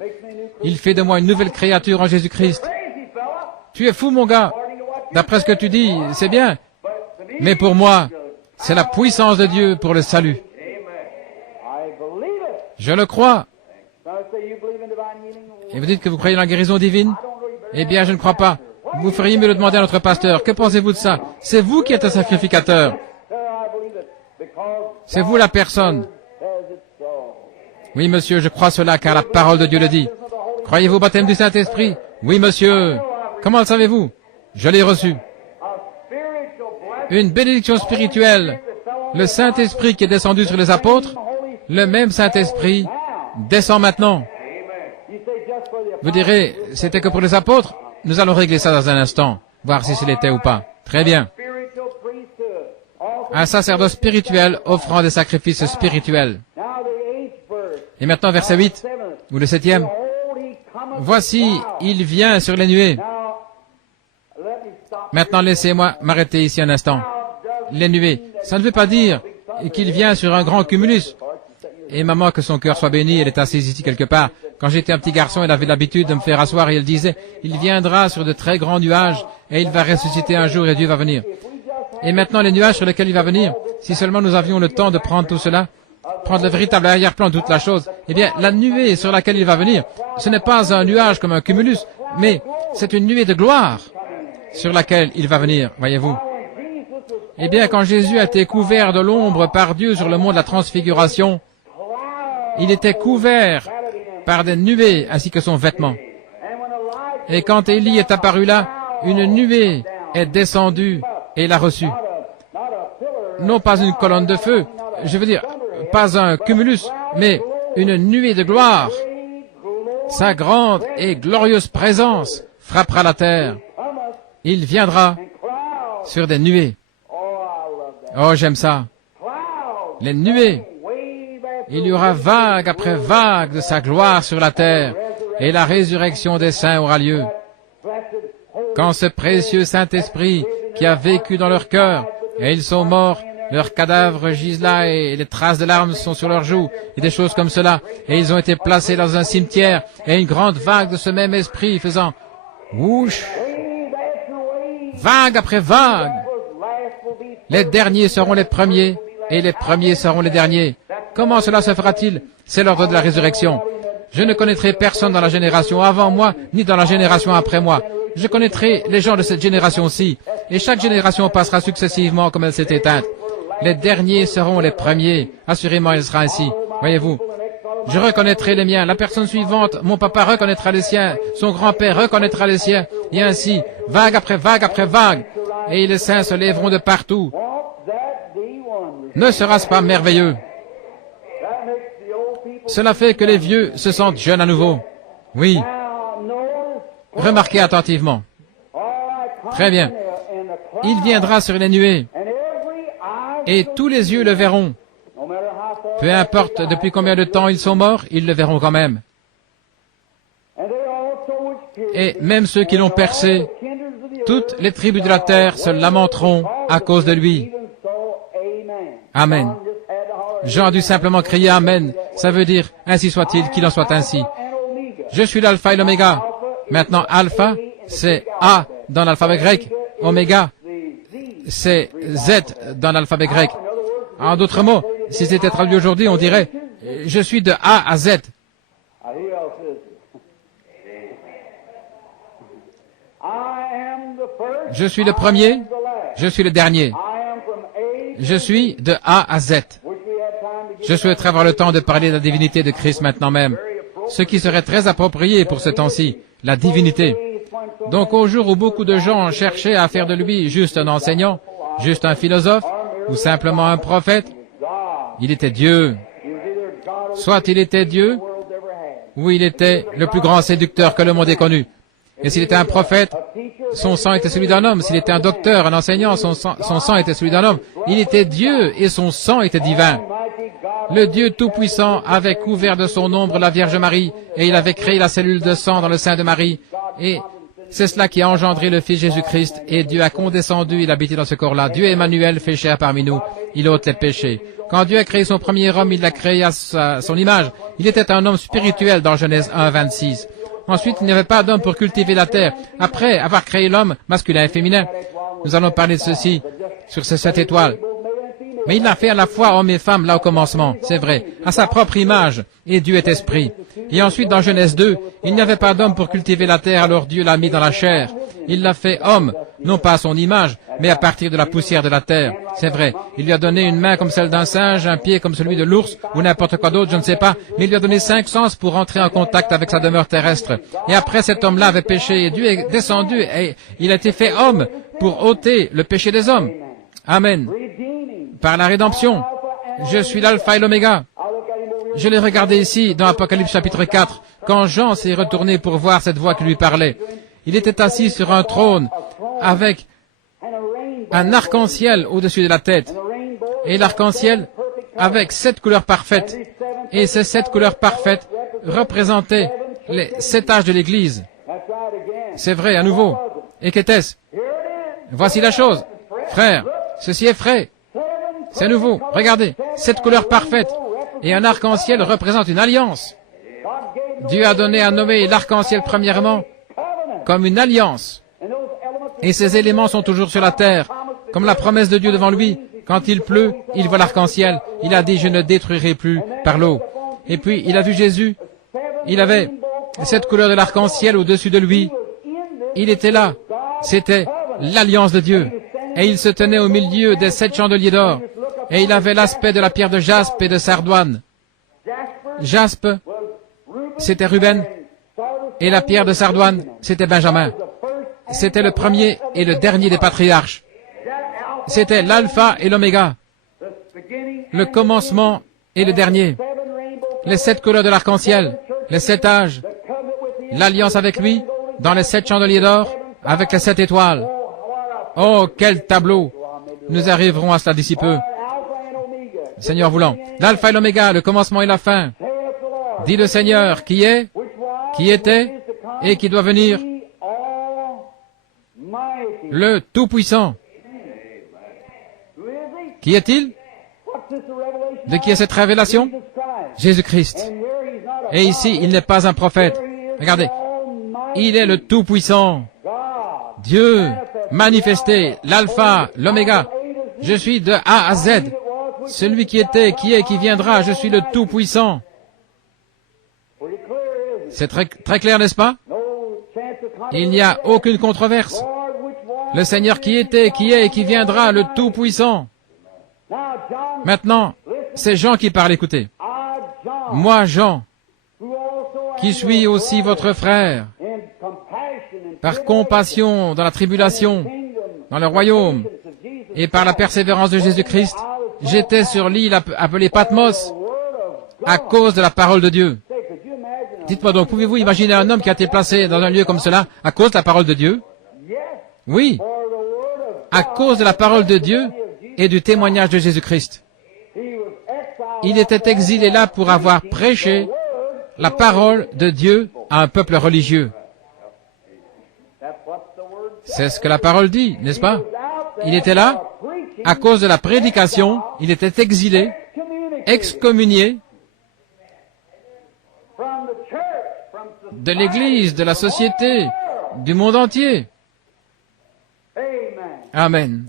Il fait de moi une nouvelle créature en Jésus-Christ. » Tu es fou, mon gars. D'après ce que tu dis, c'est bien. Mais pour moi, c'est la puissance de Dieu pour le salut. Je le crois. Et vous dites que vous croyez dans la guérison divine? Eh bien, je ne crois pas. Vous feriez mieux de demander à notre pasteur. Que pensez-vous de ça? C'est vous qui êtes un sacrificateur. C'est vous la personne. Oui, monsieur, je crois cela, car la parole de Dieu le dit. Croyez-vous au baptême du Saint-Esprit? Oui, monsieur. Comment le savez-vous? Je l'ai reçu. Une bénédiction spirituelle. Le Saint-Esprit qui est descendu sur les apôtres, le même Saint-Esprit descend maintenant. Vous direz, c'était que pour les apôtres? Nous allons régler ça dans un instant, voir si ce l'était ou pas. Très bien. Un sacerdoce spirituel offrant des sacrifices spirituels. Et maintenant, verset 8, ou le 7e. Voici, il vient sur les nuées. Maintenant, laissez-moi m'arrêter ici un instant. Les nuées, ça ne veut pas dire qu'il vient sur un grand cumulus. Et maman, que son cœur soit béni, elle est assise ici quelque part. Quand j'étais un petit garçon, elle avait l'habitude de me faire asseoir et elle disait, il viendra sur de très grands nuages et il va ressusciter un jour et Dieu va venir. Et maintenant, les nuages sur lesquels il va venir, si seulement nous avions le temps de prendre tout cela, prendre le véritable arrière-plan de toute la chose, eh bien, la nuée sur laquelle il va venir, ce n'est pas un nuage comme un cumulus, mais c'est une nuée de gloire sur laquelle il va venir, voyez-vous. Eh bien, quand Jésus a été couvert de l'ombre par Dieu sur le mont de la transfiguration, il était couvert par des nuées ainsi que son vêtement. Et quand Élie est apparu là, une nuée est descendue et l'a reçu. Non pas une colonne de feu, je veux dire, pas un cumulus, mais une nuée de gloire. Sa grande et glorieuse présence frappera la terre. Il viendra sur des nuées. Oh, j'aime ça. Les nuées. Il y aura vague après vague de sa gloire sur la terre, et la résurrection des saints aura lieu. Quand ce précieux Saint-Esprit qui a vécu dans leur cœur, et ils sont morts, leurs cadavres gisent là, et les traces de larmes sont sur leurs joues, et des choses comme cela, et ils ont été placés dans un cimetière, et une grande vague de ce même esprit faisant whoosh, vague après vague. Les derniers seront les premiers, et les premiers seront les derniers. Comment cela se fera-t-il? C'est l'ordre de la résurrection. Je ne connaîtrai personne dans la génération avant moi, ni dans la génération après moi. Je connaîtrai les gens de cette génération-ci, et chaque génération passera successivement comme elle s'est éteinte. Les derniers seront les premiers. Assurément, il sera ainsi. Voyez-vous, je reconnaîtrai les miens. La personne suivante, mon papa reconnaîtra les siens. Son grand-père reconnaîtra les siens. Et ainsi, vague après vague après vague. Et les saints se lèveront de partout. Ne sera-ce pas merveilleux? Cela fait que les vieux se sentent jeunes à nouveau. Oui. Remarquez attentivement. Très bien. Il viendra sur les nuées. Et tous les yeux le verront. Peu importe depuis combien de temps ils sont morts, ils le verront quand même. Et même ceux qui l'ont percé, toutes les tribus de la terre se lamenteront à cause de lui. Amen. Jean a dû simplement crier Amen. Ça veut dire, ainsi soit-il, qu'il en soit ainsi. Je suis l'alpha et l'oméga. Maintenant, alpha, c'est A dans l'alphabet grec. Oméga, c'est Z dans l'alphabet grec. En d'autres mots, si c'était traduit aujourd'hui, on dirait, je suis de A à Z. Je suis le premier, je suis le dernier. Je suis de A à Z. Je souhaiterais avoir le temps de parler de la divinité de Christ maintenant même, ce qui serait très approprié pour ce temps-ci, la divinité. Donc au jour où beaucoup de gens cherchaient à faire de lui juste un enseignant, juste un philosophe, ou simplement un prophète, il était Dieu. Soit il était Dieu, ou il était le plus grand séducteur que le monde ait connu. Et s'il était un prophète, son sang était celui d'un homme. S'il était un docteur, un enseignant, son sang était celui d'un homme. Il était Dieu et son sang était divin. Le Dieu Tout-Puissant avait couvert de son ombre la Vierge Marie et il avait créé la cellule de sang dans le sein de Marie. Et c'est cela qui a engendré le Fils Jésus-Christ. Et Dieu a condescendu, il habitait dans ce corps-là. Dieu Emmanuel fait chair parmi nous. Il ôte les péchés. Quand Dieu a créé son premier homme, il l'a créé à son image. Il était un homme spirituel dans Genèse 1, 26. Ensuite, il n'y avait pas d'homme pour cultiver la terre. Après avoir créé l'homme, masculin et féminin, nous allons parler de ceci, sur ces 7 étoiles. Mais il l'a fait à la fois homme et femme, là au commencement, c'est vrai, à sa propre image, et Dieu est esprit. Et ensuite, dans Genèse 2, il n'y avait pas d'homme pour cultiver la terre, alors Dieu l'a mis dans la chair. Il l'a fait homme, non pas à son image, mais à partir de la poussière de la terre. C'est vrai, il lui a donné une main comme celle d'un singe, un pied comme celui de l'ours, ou n'importe quoi d'autre, je ne sais pas, mais il lui a donné 5 sens pour entrer en contact avec sa demeure terrestre. Et après, cet homme-là avait péché, et Dieu est descendu, et il a été fait homme pour ôter le péché des hommes. Amen. Par la rédemption, je suis l'alpha et l'oméga. Je l'ai regardé ici, dans Apocalypse chapitre 4, quand Jean s'est retourné pour voir cette voix qui lui parlait. Il était assis sur un trône avec un arc-en-ciel au-dessus de la tête. Et l'arc-en-ciel avec 7 couleurs parfaites. Et ces 7 couleurs parfaites représentaient les 7 âges de l'Église. C'est vrai, à nouveau. Et qu'était-ce? Voici la chose. Frère, ceci est frais. C'est nouveau. Regardez, 7 couleurs parfaites. Et un arc-en-ciel représente une alliance. Dieu a donné à Noé l'arc-en-ciel premièrement comme une alliance. Et ces éléments sont toujours sur la terre, comme la promesse de Dieu devant lui. Quand il pleut, il voit l'arc-en-ciel. Il a dit, je ne détruirai plus par l'eau. Et puis, il a vu Jésus. Il avait cette couleur de l'arc-en-ciel au-dessus de lui. Il était là. C'était l'alliance de Dieu. Et il se tenait au milieu des 7 chandeliers d'or. Et il avait l'aspect de la pierre de jaspe et de sardoine. Jaspe, c'était Ruben. Et la pierre de sardoine, c'était Benjamin. C'était le premier et le dernier des patriarches. C'était l'alpha et l'oméga. Le commencement et le dernier. Les 7 couleurs de l'arc-en-ciel. Les 7 âges. L'alliance avec lui, dans les 7 chandeliers d'or, avec les 7 étoiles. Oh, quel tableau! Nous arriverons à cela d'ici peu. Seigneur voulant. L'alpha et l'oméga, le commencement et la fin. Dit le Seigneur, qui est, qui était, et qui doit venir. Le Tout-Puissant. Qui est-il? De qui est cette révélation? Jésus-Christ. Et ici, il n'est pas un prophète. Regardez. Il est le Tout-Puissant. Dieu manifesté, l'alpha, l'oméga. Je suis de A à Z. Celui qui était, qui est, qui viendra, je suis le Tout-Puissant. C'est très clair, n'est-ce pas? Il n'y a aucune controverse. Le Seigneur qui était, qui est et qui viendra, le Tout-Puissant. Maintenant, c'est Jean qui parle, écoutez. Moi, Jean, qui suis aussi votre frère, par compassion dans la tribulation, dans le royaume, et par la persévérance de Jésus-Christ, j'étais sur l'île appelée Patmos à cause de la parole de Dieu. Dites-moi donc, pouvez-vous imaginer un homme qui a été placé dans un lieu comme cela à cause de la parole de Dieu? Oui, à cause de la parole de Dieu et du témoignage de Jésus-Christ. Il était exilé là pour avoir prêché la parole de Dieu à un peuple religieux. C'est ce que la parole dit, n'est-ce pas? Il était là à cause de la prédication, il était exilé, excommunié de l'Église, de la société, du monde entier. Amen.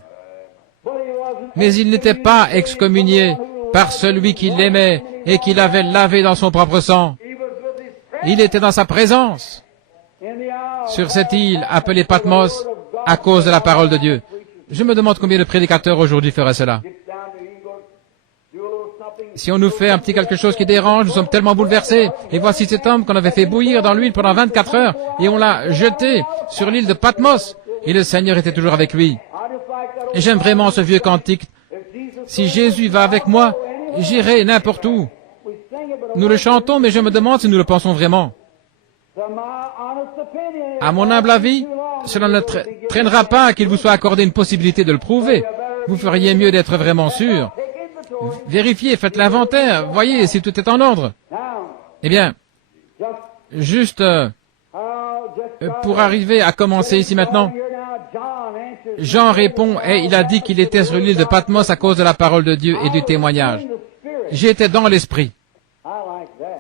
Mais il n'était pas excommunié par celui qui l'aimait et qui l'avait lavé dans son propre sang. Il était dans sa présence, sur cette île appelée Patmos, à cause de la parole de Dieu. Je me demande combien de prédicateurs aujourd'hui feraient cela. Si on nous fait un petit quelque chose qui dérange, nous sommes tellement bouleversés. Et voici cet homme qu'on avait fait bouillir dans l'huile pendant 24 heures, et on l'a jeté sur l'île de Patmos, et le Seigneur était toujours avec lui. Et j'aime vraiment ce vieux cantique. Si Jésus va avec moi, j'irai n'importe où. Nous le chantons, mais je me demande si nous le pensons vraiment. À mon humble avis, cela ne traînera pas qu'il vous soit accordé une possibilité de le prouver. Vous feriez mieux d'être vraiment sûr. Vérifiez, faites l'inventaire, voyez si tout est en ordre. Eh bien, juste pour arriver à commencer ici maintenant, Jean répond et il a dit qu'il était sur l'île de Patmos à cause de la parole de Dieu et du témoignage. J'étais dans l'esprit.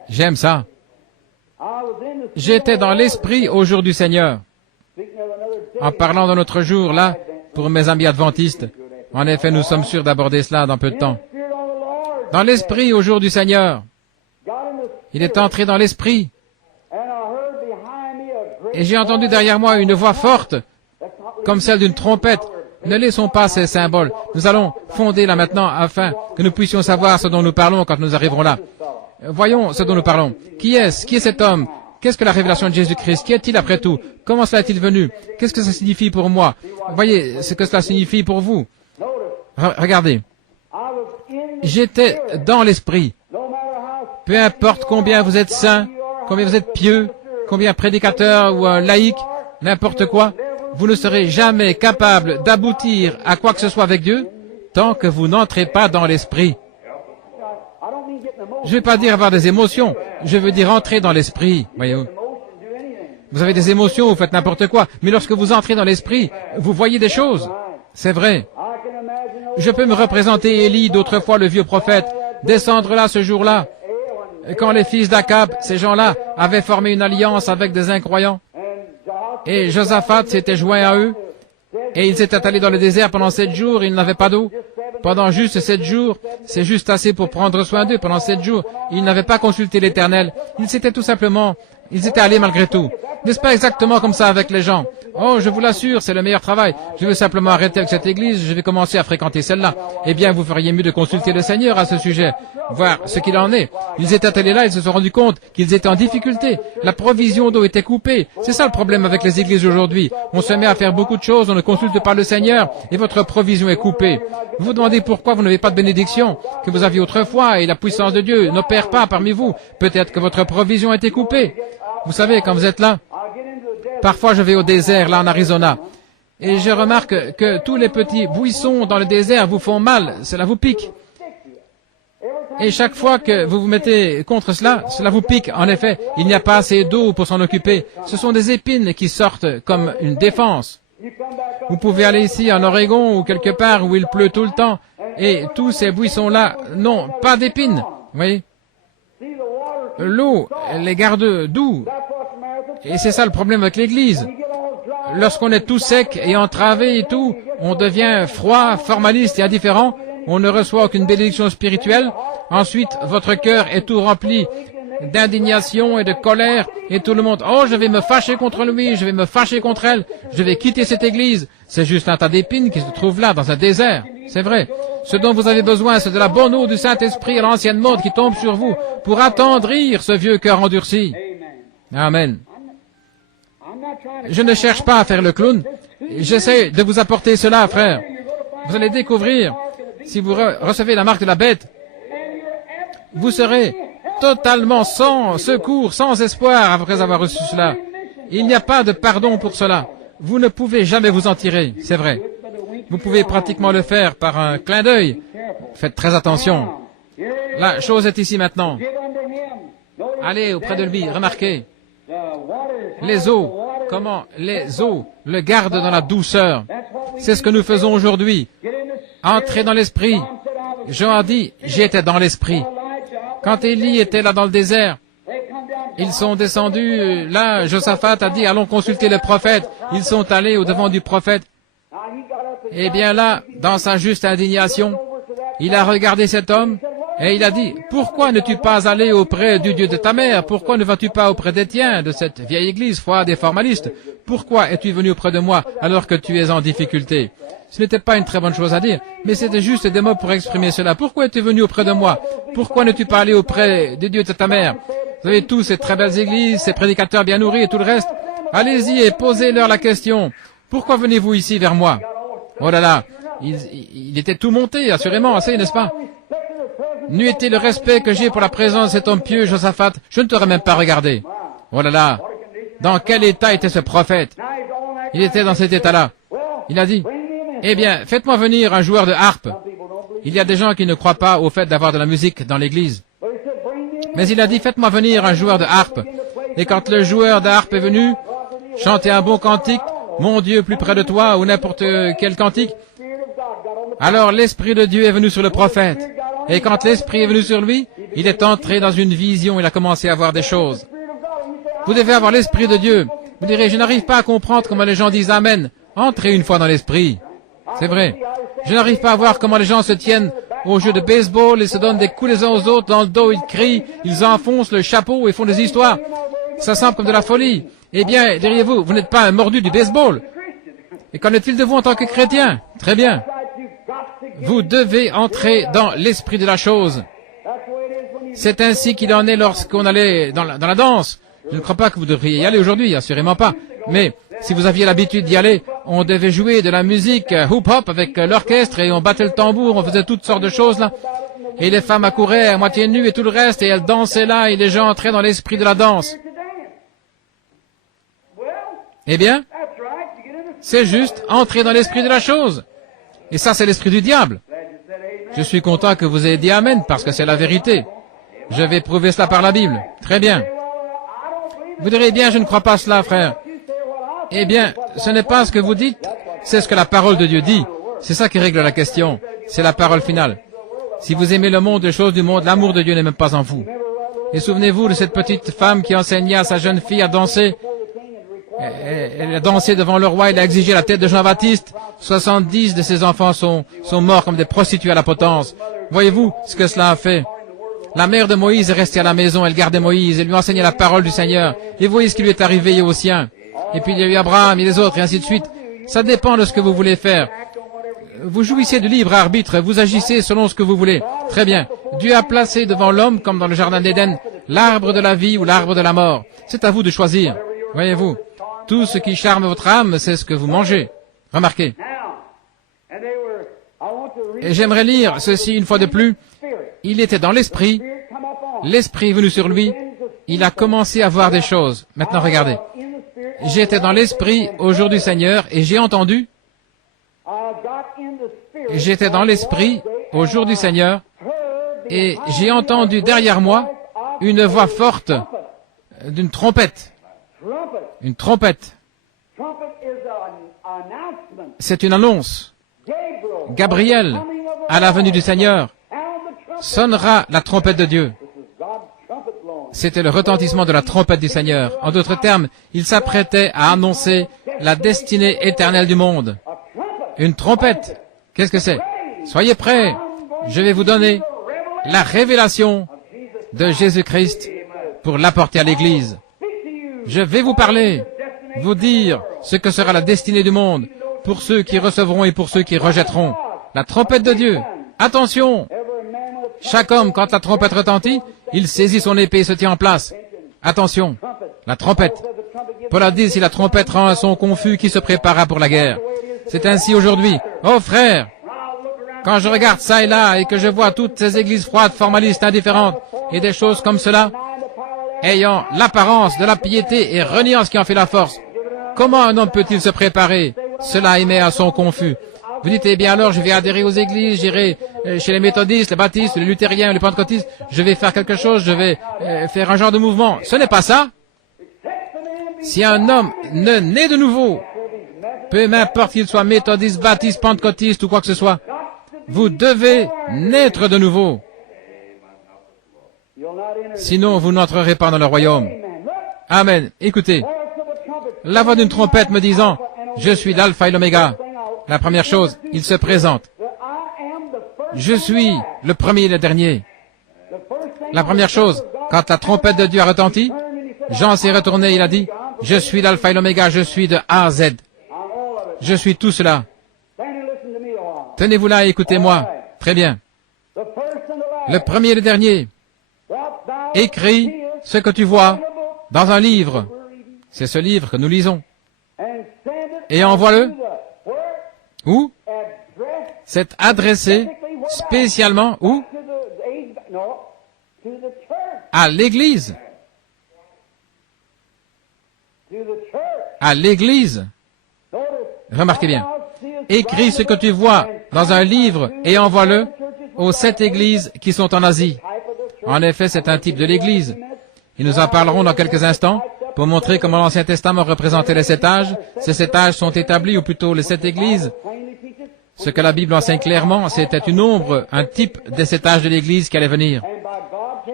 J'aime ça. J'étais dans l'esprit au jour du Seigneur. En parlant d'un autre jour, là, pour mes amis adventistes, en effet, nous sommes sûrs d'aborder cela dans peu de temps. Dans l'esprit au jour du Seigneur. Il est entré dans l'esprit. Et j'ai entendu derrière moi une voix forte, comme celle d'une trompette. Ne laissons pas ces symboles. Nous allons fonder là maintenant afin que nous puissions savoir ce dont nous parlons quand nous arriverons là. Voyons ce dont nous parlons. Qui est-ce? Qui est cet homme? Qu'est-ce que la révélation de Jésus-Christ? Qui est-il après tout? Comment cela est-il venu? Qu'est-ce que ça signifie pour moi? Voyez ce que cela signifie pour vous. Regardez. J'étais dans l'esprit. Peu importe combien vous êtes saints, combien vous êtes pieux, combien prédicateur ou laïque, n'importe quoi, vous ne serez jamais capable d'aboutir à quoi que ce soit avec Dieu tant que vous n'entrez pas dans l'esprit. Je ne vais pas dire avoir des émotions, je veux dire entrer dans l'esprit. Voyez-vous. Vous avez des émotions, vous faites n'importe quoi, mais lorsque vous entrez dans l'esprit, vous voyez des choses. C'est vrai. Je peux me représenter Élie, d'autrefois le vieux prophète, descendre là ce jour-là, quand les fils d'Akab, ces gens-là, avaient formé une alliance avec des incroyants. Et Josaphat s'était joint à eux, et ils étaient allés dans le désert pendant 7 jours, ils n'avaient pas d'eau. Pendant juste 7 jours, c'est juste assez pour prendre soin d'eux. Pendant 7 jours, ils n'avaient pas consulté l'Éternel. Ils étaient allés malgré tout. N'est-ce pas exactement comme ça avec les gens? Oh, je vous l'assure, c'est le meilleur travail. Je veux simplement arrêter avec cette église, je vais commencer à fréquenter celle-là. Eh bien, vous feriez mieux de consulter le Seigneur à ce sujet, voir ce qu'il en est. Ils étaient allés là, ils se sont rendus compte qu'ils étaient en difficulté. La provision d'eau était coupée. C'est ça le problème avec les églises aujourd'hui. On se met à faire beaucoup de choses, on ne consulte pas le Seigneur, et votre provision est coupée. Vous vous demandez pourquoi vous n'avez pas de bénédiction que vous aviez autrefois, et la puissance de Dieu n'opère pas parmi vous. Peut-être que votre provision a été coupée. Vous savez, quand vous êtes là, parfois je vais au désert, là en Arizona, et je remarque que tous les petits buissons dans le désert vous font mal, cela vous pique. Et chaque fois que vous vous mettez contre cela, cela vous pique. En effet, il n'y a pas assez d'eau pour s'en occuper. Ce sont des épines qui sortent comme une défense. Vous pouvez aller ici en Oregon ou quelque part où il pleut tout le temps, et tous ces buissons-là n'ont pas d'épines. Vous voyez? L'eau les garde doux. Et c'est ça le problème avec l'Église. Lorsqu'on est tout sec et entravé et tout, on devient froid, formaliste et indifférent. On ne reçoit aucune bénédiction spirituelle. Ensuite, votre cœur est tout rempli d'indignation et de colère. Et tout le monde, oh, je vais me fâcher contre lui, je vais me fâcher contre elle, je vais quitter cette Église. C'est juste un tas d'épines qui se trouvent là, dans un désert. C'est vrai. Ce dont vous avez besoin, c'est de la bonne eau du Saint-Esprit à l'ancienne mode qui tombe sur vous pour attendrir ce vieux cœur endurci. Amen. Je ne cherche pas à faire le clown. J'essaie de vous apporter cela, frère. Vous allez découvrir, si vous recevez la marque de la bête, vous serez totalement sans secours, sans espoir après avoir reçu cela. Il n'y a pas de pardon pour cela. Vous ne pouvez jamais vous en tirer, c'est vrai. Vous pouvez pratiquement le faire par un clin d'œil. Faites très attention. La chose est ici maintenant. Allez auprès de lui, remarquez. Les eaux, comment les eaux le gardent dans la douceur. C'est ce que nous faisons aujourd'hui. Entrez dans l'esprit. Jean a dit, j'étais dans l'esprit. Quand Élie était là dans le désert, ils sont descendus, là, Josaphat a dit, allons consulter le prophète. Ils sont allés au-devant du prophète. Eh bien là, dans sa juste indignation, il a regardé cet homme et il a dit, pourquoi n'es-tu pas allé auprès du Dieu de ta mère? Pourquoi ne vas-tu pas auprès des tiens, de cette vieille église froide et formaliste? Pourquoi es-tu venu auprès de moi alors que tu es en difficulté? Ce n'était pas une très bonne chose à dire, mais c'était juste des mots pour exprimer cela. Pourquoi es-tu venu auprès de moi? Pourquoi n'es-tu pas allé auprès du Dieu de ta mère? Vous avez tous ces très belles églises, ces prédicateurs bien nourris et tout le reste. Allez-y et posez-leur la question. Pourquoi venez-vous ici vers moi? Oh là là, il était tout monté, assurément, assez, n'est-ce pas? N'eût été le respect que j'ai pour la présence de cet homme pieux, Josaphat, je ne t'aurais même pas regardé. Oh là là, Dans quel état était ce prophète? Il était dans cet état-là. Il a dit, eh bien, faites-moi venir un joueur de harpe. Il y a des gens qui ne croient pas au fait d'avoir de la musique dans l'église. Mais il a dit, faites-moi venir un joueur de harpe. Et quand le joueur de harpe est venu, chanter un bon cantique, mon Dieu plus près de toi, ou n'importe quel cantique, alors l'Esprit de Dieu est venu sur le prophète. Et quand l'Esprit est venu sur lui, il est entré dans une vision, il a commencé à voir des choses. Vous devez avoir l'Esprit de Dieu. Vous direz, je n'arrive pas à comprendre comment les gens disent Amen. Entrez une fois dans l'Esprit. C'est vrai. Je n'arrive pas à voir comment les gens se tiennent au jeu de baseball et se donnent des coups les uns aux autres dans le dos, ils crient, ils enfoncent le chapeau et font des histoires. Ça semble comme de la folie. Eh bien, diriez-vous, vous n'êtes pas un mordu du baseball. Et qu'en est-il de vous en tant que chrétien? Très bien. Vous devez entrer dans l'esprit de la chose. C'est ainsi qu'il en est lorsqu'on allait dans la danse. Je ne crois pas que vous devriez y aller aujourd'hui, assurément pas. Mais si vous aviez l'habitude d'y aller, on devait jouer de la musique hip-hop avec l'orchestre et on battait le tambour, on faisait toutes sortes de choses là. Et les femmes accouraient à moitié nues et tout le reste et elles dansaient là et les gens entraient dans l'esprit de la danse. Eh bien, c'est juste entrer dans l'esprit de la chose. Et ça, c'est l'esprit du diable. Je suis content que vous ayez dit Amen, parce que c'est la vérité. Je vais prouver cela par la Bible. Très bien. Vous direz, bien, je ne crois pas cela, frère. Eh bien, ce n'est pas ce que vous dites, c'est ce que la parole de Dieu dit. C'est ça qui règle la question. C'est la parole finale. Si vous aimez le monde, les choses du monde, l'amour de Dieu n'est même pas en vous. Et souvenez-vous de cette petite femme qui enseignait à sa jeune fille à danser. Elle a dansé devant le roi, il a exigé la tête de Jean-Baptiste. 70 de ses enfants sont morts comme des prostituées à la potence. Voyez-vous ce que cela a fait? La mère de Moïse est restée à la maison, elle gardait Moïse, elle lui enseignait la parole du Seigneur. Et voyez ce qui lui est arrivé aux siens. Et puis il y a eu Abraham et les autres, et ainsi de suite. Ça dépend de ce que vous voulez faire. Vous jouissez du libre arbitre, vous agissez selon ce que vous voulez. Très bien. Dieu a placé devant l'homme, comme dans le jardin d'Éden, l'arbre de la vie ou l'arbre de la mort. C'est à vous de choisir. Voyez-vous, tout ce qui charme votre âme, c'est ce que vous mangez. Remarquez. Et j'aimerais lire ceci une fois de plus. Il était dans l'esprit, l'esprit est venu sur lui, il a commencé à voir des choses. Maintenant regardez. J'étais dans l'esprit au jour du Seigneur et j'ai entendu. J'étais dans l'esprit au jour du Seigneur et j'ai entendu derrière moi une voix forte d'une trompette. Une trompette. C'est une annonce. Gabriel, à la venue du Seigneur, sonnera la trompette de Dieu. C'était le retentissement de la trompette du Seigneur. En d'autres termes, il s'apprêtait à annoncer la destinée éternelle du monde. Une trompette. Qu'est-ce que c'est? Soyez prêts. Je vais vous donner la révélation de Jésus-Christ pour l'apporter à l'Église. Je vais vous parler, vous dire ce que sera la destinée du monde pour ceux qui recevront et pour ceux qui rejetteront. La trompette de Dieu. Attention! Chaque homme, quand la trompette retentit, il saisit son épée et se tient en place. Attention! La trompette. Paul a dit, si la trompette rend un son confus, qui se préparera pour la guerre? C'est ainsi aujourd'hui. Oh frère! Quand je regarde ça et là et que je vois toutes ces églises froides, formalistes, indifférentes et des choses comme cela, ayant l'apparence de la piété et reniant ce qui en fait la force, comment un homme peut-il se préparer? Cela émet un son confus. Vous dites, eh bien alors, je vais adhérer aux églises, j'irai chez les méthodistes, les baptistes, les luthériens, les pentecôtistes, je vais faire quelque chose, je vais faire un genre de mouvement. Ce n'est pas ça. Si un homme ne naît de nouveau, peu m'importe qu'il soit méthodiste, baptiste, pentecôtiste ou quoi que ce soit, vous devez naître de nouveau. Sinon, vous n'entrerez pas dans le royaume. Amen. Écoutez, la voix d'une trompette me disant, je suis l'alpha et l'oméga. La première chose, il se présente. Je suis le premier et le dernier. La première chose, quand la trompette de Dieu a retenti, Jean s'est retourné, il a dit, je suis l'alpha et l'oméga, je suis de A à Z. Je suis tout cela. Tenez-vous là et écoutez-moi. Très bien. Le premier et le dernier. Écris ce que tu vois dans un livre. C'est ce livre que nous lisons. Et envoie-le. Où? C'est adressé spécialement où? À l'Église. à l'Église. Remarquez bien. Écris ce que tu vois dans un livre et envoie-le aux 7 églises qui sont en Asie. En effet, c'est un type de l'Église. Et nous en parlerons dans quelques instants pour montrer comment l'Ancien Testament représentait les 7 âges. Ces 7 âges sont établis, ou plutôt les 7 églises. Ce que la Bible enseigne clairement, c'était une ombre, un type des 7 âges de l'Église qui allait venir.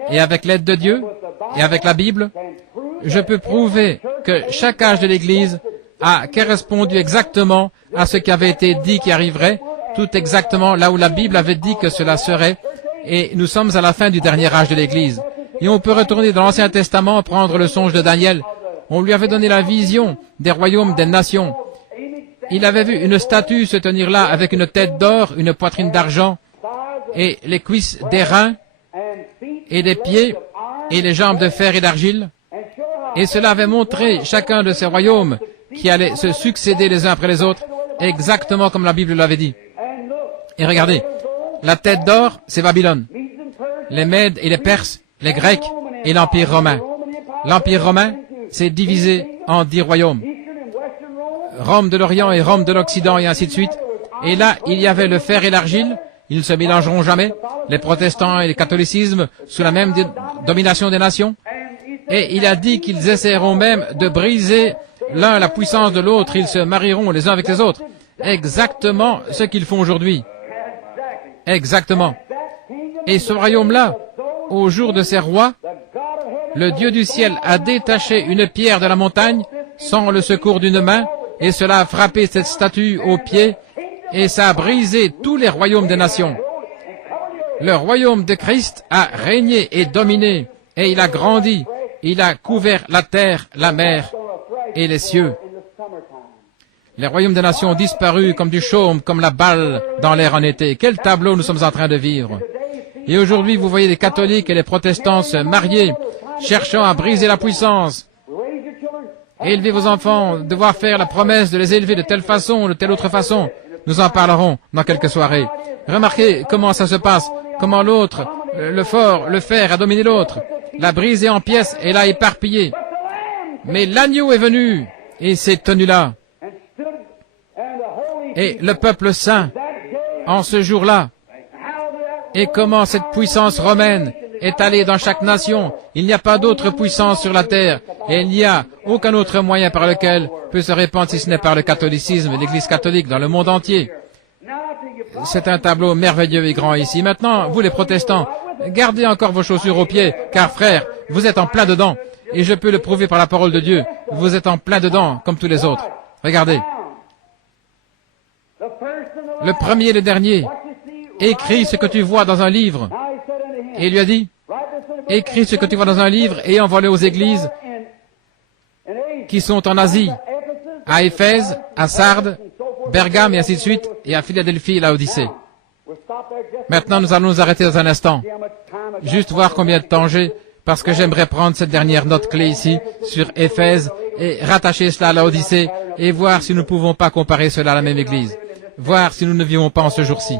Et avec l'aide de Dieu, et avec la Bible, je peux prouver que chaque âge de l'Église a correspondu exactement à ce qui avait été dit qui arriverait, tout exactement là où la Bible avait dit que cela serait, et nous sommes à la fin du dernier âge de l'Église. Et on peut retourner dans l'Ancien Testament, prendre le songe de Daniel. On lui avait donné la vision des royaumes des nations. Il avait vu une statue se tenir là avec une tête d'or, une poitrine d'argent, et les cuisses d'airain, et des pieds, et les jambes de fer et d'argile. Et cela avait montré chacun de ces royaumes qui allaient se succéder les uns après les autres, exactement comme la Bible l'avait dit. Et regardez, la tête d'or, c'est Babylone. Les Mèdes et les Perses, les Grecs et l'Empire romain. L'Empire romain s'est divisé en 10 royaumes. Rome de l'Orient et Rome de l'Occident et ainsi de suite. Et là, il y avait le fer et l'argile. Ils ne se mélangeront jamais. Les protestants et le catholicisme sous la même domination des nations. Et il a dit qu'ils essaieront même de briser l'un la puissance de l'autre. Ils se marieront les uns avec les autres. Exactement ce qu'ils font aujourd'hui. Exactement. Et ce royaume-là, au jour de ces rois, le Dieu du ciel a détaché une pierre de la montagne sans le secours d'une main, et cela a frappé cette statue au pied, et ça a brisé tous les royaumes des nations. Le royaume de Christ a régné et dominé, et il a grandi, il a couvert la terre, la mer et les cieux. Les royaumes des nations ont disparu comme du chaume, comme la balle dans l'air en été. Quel tableau nous sommes en train de vivre. Et aujourd'hui, vous voyez les catholiques et les protestants se marier, cherchant à briser la puissance. Élevez vos enfants, devoir faire la promesse de les élever de telle façon ou de telle autre façon. Nous en parlerons dans quelques soirées. Remarquez comment ça se passe, comment l'autre, le fort, le fer a dominé l'autre, l'a brisé en pièces et l'a éparpillé. Mais l'agneau est venu et s'est tenu là. Et le peuple saint, en ce jour-là, et comment cette puissance romaine est allée dans chaque nation. Il n'y a pas d'autre puissance sur la terre, et il n'y a aucun autre moyen par lequel peut se répandre si ce n'est par le catholicisme, l'Église catholique dans le monde entier. C'est un tableau merveilleux et grand ici. Maintenant, vous les protestants, gardez encore vos chaussures aux pieds, car frères, vous êtes en plein dedans, et je peux le prouver par la parole de Dieu. Vous êtes en plein dedans, comme tous les autres. Regardez. Le premier et le dernier, écris ce que tu vois dans un livre. Et il lui a dit, écris ce que tu vois dans un livre et envoie-le aux églises qui sont en Asie, à Éphèse, à Sardes, Bergame et ainsi de suite, et à Philadelphie et Laodicée. Maintenant, nous allons nous arrêter dans un instant. Juste voir combien de temps j'ai, parce que j'aimerais prendre cette dernière note clé ici, sur Éphèse, et rattacher cela à Laodicée, et voir si nous ne pouvons pas comparer cela à la même église. Voir si nous ne vivons pas en ce jour-ci.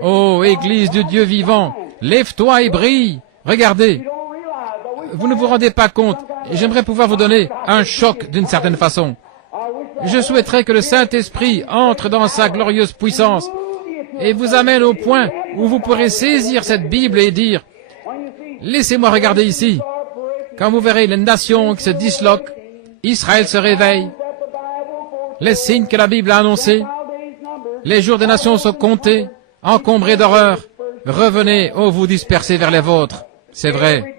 Oh, Église du Dieu vivant, lève-toi et brille. Regardez. Vous ne vous rendez pas compte. J'aimerais pouvoir vous donner un choc d'une certaine façon. Je souhaiterais que le Saint-Esprit entre dans sa glorieuse puissance et vous amène au point où vous pourrez saisir cette Bible et dire, laissez-moi regarder ici. Quand vous verrez les nations qui se disloquent, Israël se réveille, les signes que la Bible a annoncés, les jours des nations sont comptés, encombrés d'horreur. Revenez, ô vous dispersés vers les vôtres. C'est vrai.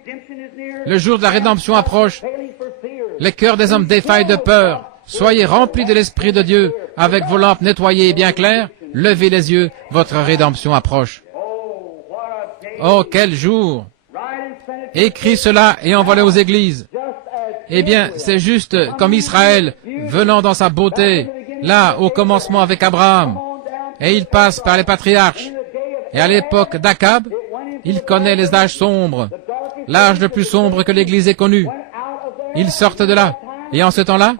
Le jour de la rédemption approche. Les cœurs des hommes défaillent de peur. Soyez remplis de l'Esprit de Dieu, avec vos lampes nettoyées et bien claires. Levez les yeux, votre rédemption approche. Oh, quel jour! Écris cela et envoie-le aux églises. Eh bien, c'est juste comme Israël, venant dans sa beauté, là, au commencement avec Abraham. Et il passe par les patriarches. Et à l'époque d'Akab, il connaît les âges sombres, l'âge le plus sombre que l'Église ait connu. Ils sortent de là. Et en ce temps-là,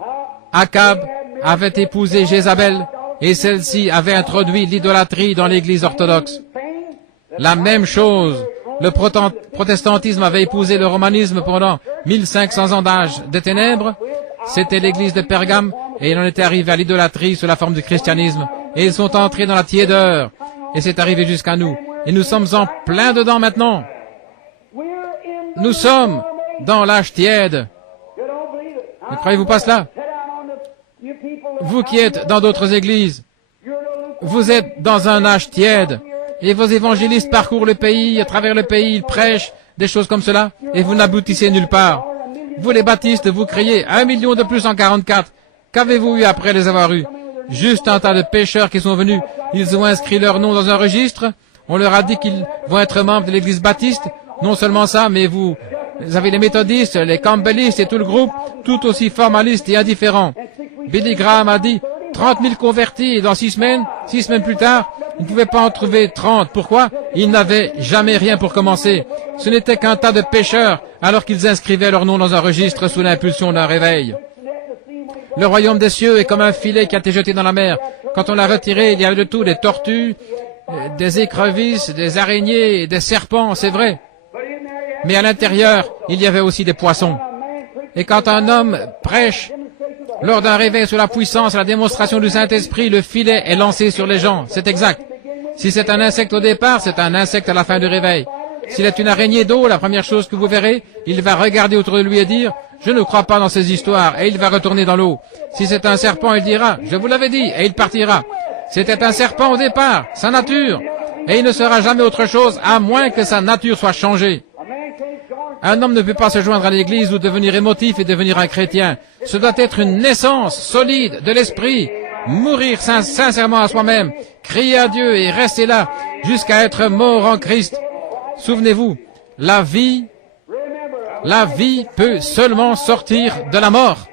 Akab avait épousé Jézabel, et celle-ci avait introduit l'idolâtrie dans l'Église orthodoxe. La même chose Le protestantisme avait épousé le romanisme pendant 1500 ans d'âge des ténèbres. C'était l'église de Pergame et il en était arrivé à l'idolâtrie sous la forme du christianisme. Et ils sont entrés dans la tiédeur. Et c'est arrivé jusqu'à nous. Et nous sommes en plein dedans maintenant. Nous sommes dans l'âge tiède. Ne croyez-vous pas cela? Vous qui êtes dans d'autres églises, vous êtes dans un âge tiède. Et vos évangélistes parcourent le pays, à travers le pays, ils prêchent des choses comme cela, et vous n'aboutissez nulle part. Vous les baptistes, vous criez 1 million de plus en 44. Qu'avez-vous eu après les avoir eus? Juste un tas de pécheurs qui sont venus. Ils ont inscrit leur nom dans un registre. On leur a dit qu'ils vont être membres de l'église baptiste. Non seulement ça, mais vous avez les méthodistes, les campbellistes et tout le groupe, tout aussi formalistes et indifférents. Billy Graham a dit 30 000 convertis et dans 6 semaines plus tard, il ne pouvait pas en trouver 30. Pourquoi? Ils n'avaient jamais rien pour commencer. Ce n'était qu'un tas de pécheurs, alors qu'ils inscrivaient leur nom dans un registre sous l'impulsion d'un réveil. Le royaume des cieux est comme un filet qui a été jeté dans la mer. Quand on l'a retiré, il y avait de tout, des tortues, des écrevisses, des araignées, des serpents, c'est vrai. Mais à l'intérieur, il y avait aussi des poissons. Et quand un homme prêche, lors d'un réveil sous la puissance, la démonstration du Saint-Esprit, le filet est lancé sur les gens. C'est exact. Si c'est un insecte au départ, c'est un insecte à la fin du réveil. S'il est une araignée d'eau, la première chose que vous verrez, il va regarder autour de lui et dire « Je ne crois pas dans ces histoires » et il va retourner dans l'eau. Si c'est un serpent, il dira « Je vous l'avais dit » et il partira. C'était un serpent au départ, sa nature. Et il ne sera jamais autre chose à moins que sa nature soit changée. Un homme ne peut pas se joindre à l'église ou devenir émotif et devenir un chrétien. Ce doit être une naissance solide de l'esprit. Mourir sincèrement à soi-même, crier à Dieu et rester là jusqu'à être mort en Christ. Souvenez-vous, la vie peut seulement sortir de la mort.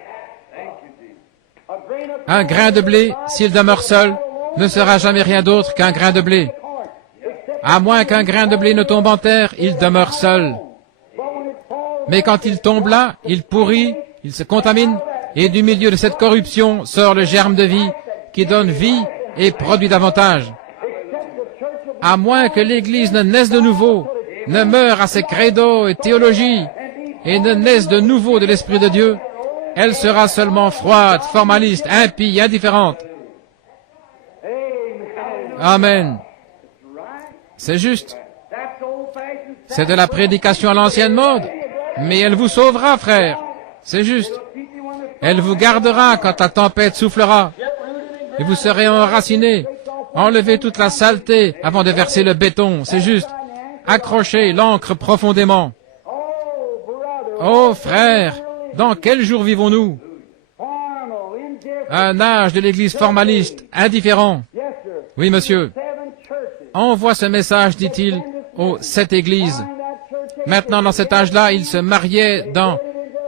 Un grain de blé, s'il demeure seul, ne sera jamais rien d'autre qu'un grain de blé. À moins qu'un grain de blé ne tombe en terre, il demeure seul. Mais quand il tombe là, il pourrit, il se contamine, et du milieu de cette corruption sort le germe de vie qui donne vie et produit davantage. À moins que l'Église ne naisse de nouveau, ne meure à ses credos et théologies, et ne naisse de nouveau de l'Esprit de Dieu, elle sera seulement froide, formaliste, impie, indifférente. Amen. C'est juste. C'est de la prédication à l'ancienne mode, mais elle vous sauvera, frère. C'est juste. Elle vous gardera quand la tempête soufflera, et vous serez enracinés. Enlevez toute la saleté avant de verser le béton, c'est juste. Accrochez l'encre profondément. Oh, frère, dans quel jour vivons-nous? Un âge de l'Église formaliste, indifférent. Oui, monsieur. Envoie ce message, dit-il, aux 7 églises. Maintenant, dans cet âge-là, ils se mariaient dans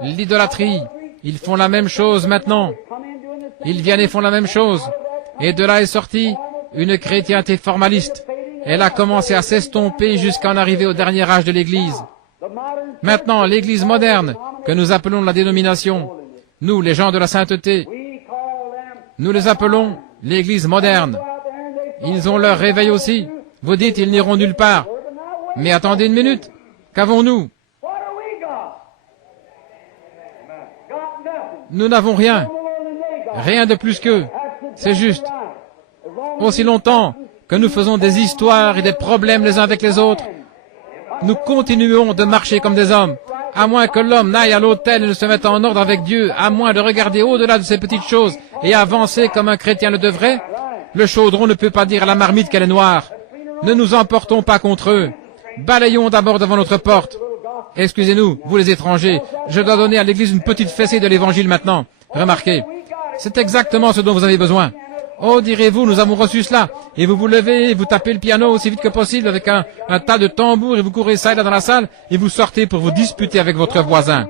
l'idolâtrie. Ils font la même chose maintenant. Ils viennent et font la même chose. Et de là est sortie une chrétienté formaliste. Elle a commencé à s'estomper jusqu'à en arriver au dernier âge de l'Église. Maintenant, l'Église moderne, que nous appelons la dénomination, nous, les gens de la sainteté, nous les appelons l'Église moderne. Ils ont leur réveil aussi. Vous dites, ils n'iront nulle part. Mais attendez une minute. Qu'avons-nous? Nous n'avons rien. Rien de plus qu'eux. C'est juste. Aussi longtemps que nous faisons des histoires et des problèmes les uns avec les autres, nous continuons de marcher comme des hommes. À moins que l'homme n'aille à l'autel et ne se mette en ordre avec Dieu, à moins de regarder au-delà de ces petites choses et avancer comme un chrétien le devrait, le chaudron ne peut pas dire à la marmite qu'elle est noire. Ne nous emportons pas contre eux. Balayons d'abord devant notre porte. Excusez-nous, vous les étrangers, je dois donner à l'Église une petite fessée de l'Évangile maintenant. Remarquez, c'est exactement ce dont vous avez besoin. Oh, direz-vous, nous avons reçu cela. Et vous vous levez, et vous tapez le piano aussi vite que possible avec un tas de tambours, et vous courez ça et là dans la salle, et vous sortez pour vous disputer avec votre voisin.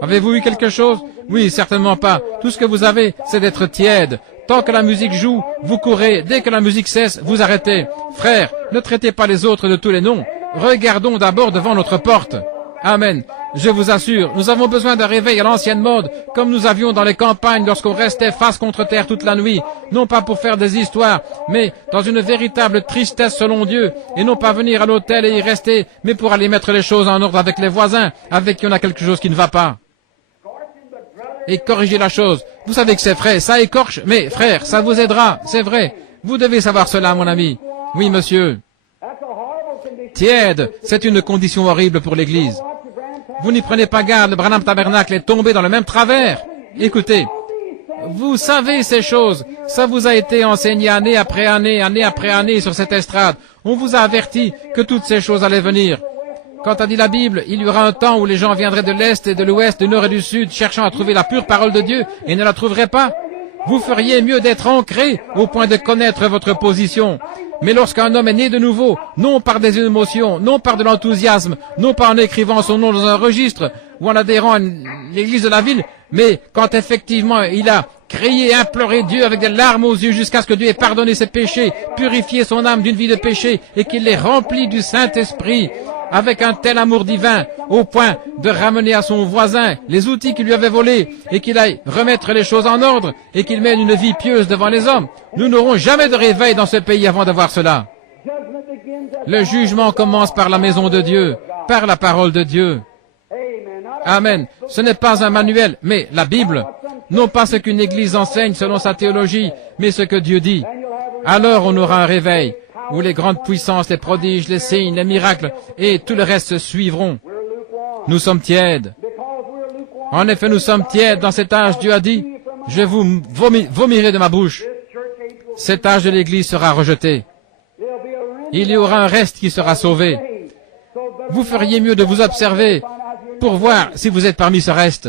Avez-vous eu quelque chose? Oui, certainement pas. Tout ce que vous avez, c'est d'être tiède. Tant que la musique joue, vous courez. Dès que la musique cesse, vous arrêtez. Frères, ne traitez pas les autres de tous les noms. Regardons d'abord devant notre porte. Amen. Je vous assure, nous avons besoin d'un réveil à l'ancienne mode, comme nous avions dans les campagnes lorsqu'on restait face contre terre toute la nuit, non pas pour faire des histoires, mais dans une véritable tristesse selon Dieu, et non pas venir à l'hôtel et y rester, mais pour aller mettre les choses en ordre avec les voisins, avec qui on a quelque chose qui ne va pas. Et corriger la chose. Vous savez que c'est vrai, ça écorche, mais frère, ça vous aidera, c'est vrai. Vous devez savoir cela, mon ami. Oui, monsieur. Tiède, c'est une condition horrible pour l'Église. Vous n'y prenez pas garde, le Branham Tabernacle est tombé dans le même travers. Écoutez, vous savez ces choses, ça vous a été enseigné année après année, année après année sur cette estrade. On vous a averti que toutes ces choses allaient venir. Quand a dit la Bible, il y aura un temps où les gens viendraient de l'Est et de l'Ouest, du Nord et du Sud, cherchant à trouver la pure parole de Dieu et ne la trouveraient pas. Vous feriez mieux d'être ancré au point de connaître votre position. Mais lorsqu'un homme est né de nouveau, non par des émotions, non par de l'enthousiasme, non pas en écrivant son nom dans un registre ou en adhérant à l'église de la ville, mais quand effectivement il a crié et imploré Dieu avec des larmes aux yeux jusqu'à ce que Dieu ait pardonné ses péchés, purifié son âme d'une vie de péché et qu'il l'ait rempli du Saint-Esprit, avec un tel amour divin, au point de ramener à son voisin les outils qu'il lui avait volés, et qu'il aille remettre les choses en ordre, et qu'il mène une vie pieuse devant les hommes. Nous n'aurons jamais de réveil dans ce pays avant de voir cela. Le jugement commence par la maison de Dieu, par la parole de Dieu. Amen. Ce n'est pas un manuel, mais la Bible. Non pas ce qu'une église enseigne selon sa théologie, mais ce que Dieu dit. Alors on aura un réveil, où les grandes puissances, les prodiges, les signes, les miracles et tout le reste se suivront. Nous sommes tièdes. En effet, nous sommes tièdes dans cet âge. Dieu a dit, je vous vomirai de ma bouche. Cet âge de l'Église sera rejeté. Il y aura un reste qui sera sauvé. Vous feriez mieux de vous observer pour voir si vous êtes parmi ce reste.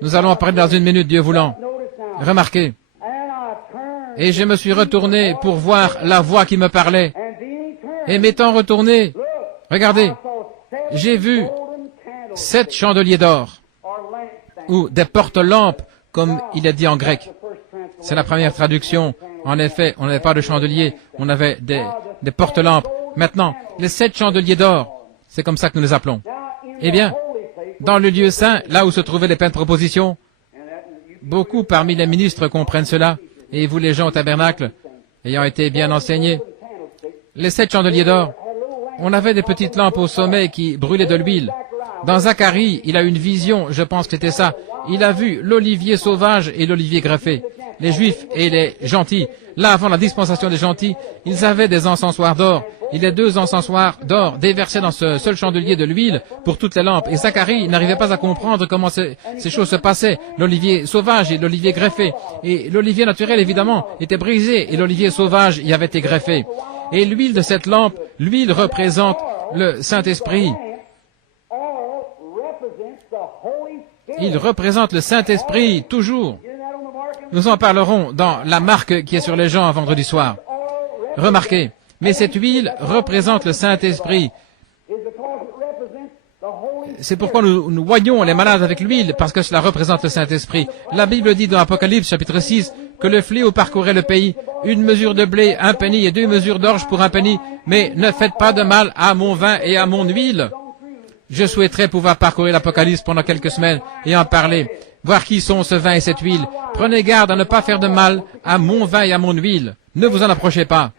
Nous allons en parler dans une minute, Dieu voulant. Remarquez. Et je me suis retourné pour voir la voix qui me parlait. Et m'étant retourné, regardez, j'ai vu 7 chandeliers d'or, ou des porte-lampes, comme il est dit en grec. C'est la première traduction. En effet, on n'avait pas de chandeliers, on avait des porte-lampes. Maintenant, les 7 chandeliers d'or, c'est comme ça que nous les appelons. Eh bien, dans le lieu saint, là où se trouvaient les peintres oppositions, beaucoup parmi les ministres comprennent cela. Et vous, les gens au tabernacle, ayant été bien enseignés, les 7 chandeliers d'or, on avait des petites lampes au sommet qui brûlaient de l'huile. Dans Zacharie, il a une vision, je pense que c'était ça. Il a vu l'olivier sauvage et l'olivier greffé. Les Juifs et les gentils, là avant la dispensation des gentils, ils avaient des encensoirs d'or. Il y a 2 encensoirs d'or déversés dans ce seul chandelier de l'huile pour toutes les lampes. Et Zacharie n'arrivait pas à comprendre comment ces choses se passaient. L'olivier sauvage et l'olivier greffé. Et l'olivier naturel, évidemment, était brisé et l'olivier sauvage y avait été greffé. Et l'huile de cette lampe, l'huile représente le Saint-Esprit. Il représente le Saint-Esprit, toujours. Nous en parlerons dans la marque qui est sur les gens un vendredi soir. Remarquez, mais cette huile représente le Saint-Esprit. C'est pourquoi nous voyons les malades avec l'huile, parce que cela représente le Saint-Esprit. La Bible dit dans Apocalypse chapitre 6 que le fléau parcourait le pays. 1 mesure de blé, 1 penny et 2 mesures d'orge pour 1 penny. Mais ne faites pas de mal à mon vin et à mon huile. Je souhaiterais pouvoir parcourir l'Apocalypse pendant quelques semaines et en parler. Voir qui sont ce vin et cette huile. Prenez garde à ne pas faire de mal à mon vin et à mon huile. Ne vous en approchez pas.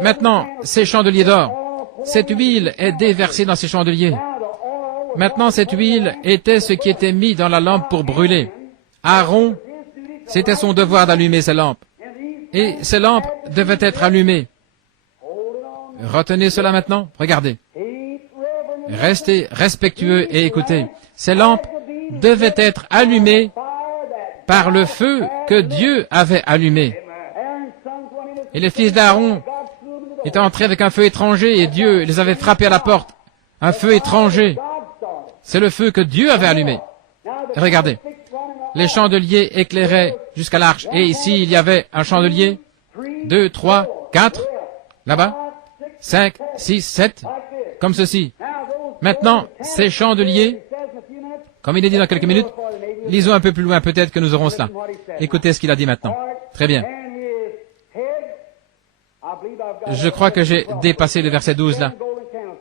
Maintenant, ces chandeliers d'or. Cette huile est déversée dans ces chandeliers. Maintenant, cette huile était ce qui était mis dans la lampe pour brûler. Aaron, c'était son devoir d'allumer ces lampes. Et ces lampes devaient être allumées. Retenez cela maintenant. Regardez. Restez respectueux et écoutez. Ces lampes devaient être allumées par le feu que Dieu avait allumé. Et les fils d'Aaron étaient entrés avec un feu étranger et Dieu les avait frappés à la porte. Un feu étranger. C'est le feu que Dieu avait allumé. Regardez. Les chandeliers éclairaient jusqu'à l'arche. Et ici, il y avait un chandelier. 2, 3, 4. Là-bas. 5, 6, 7. Comme ceci. Maintenant, ces chandeliers, comme il est dit dans quelques minutes, lisons un peu plus loin, peut-être que nous aurons cela. Écoutez ce qu'il a dit maintenant. Très bien. Je crois que j'ai dépassé le verset 12 là.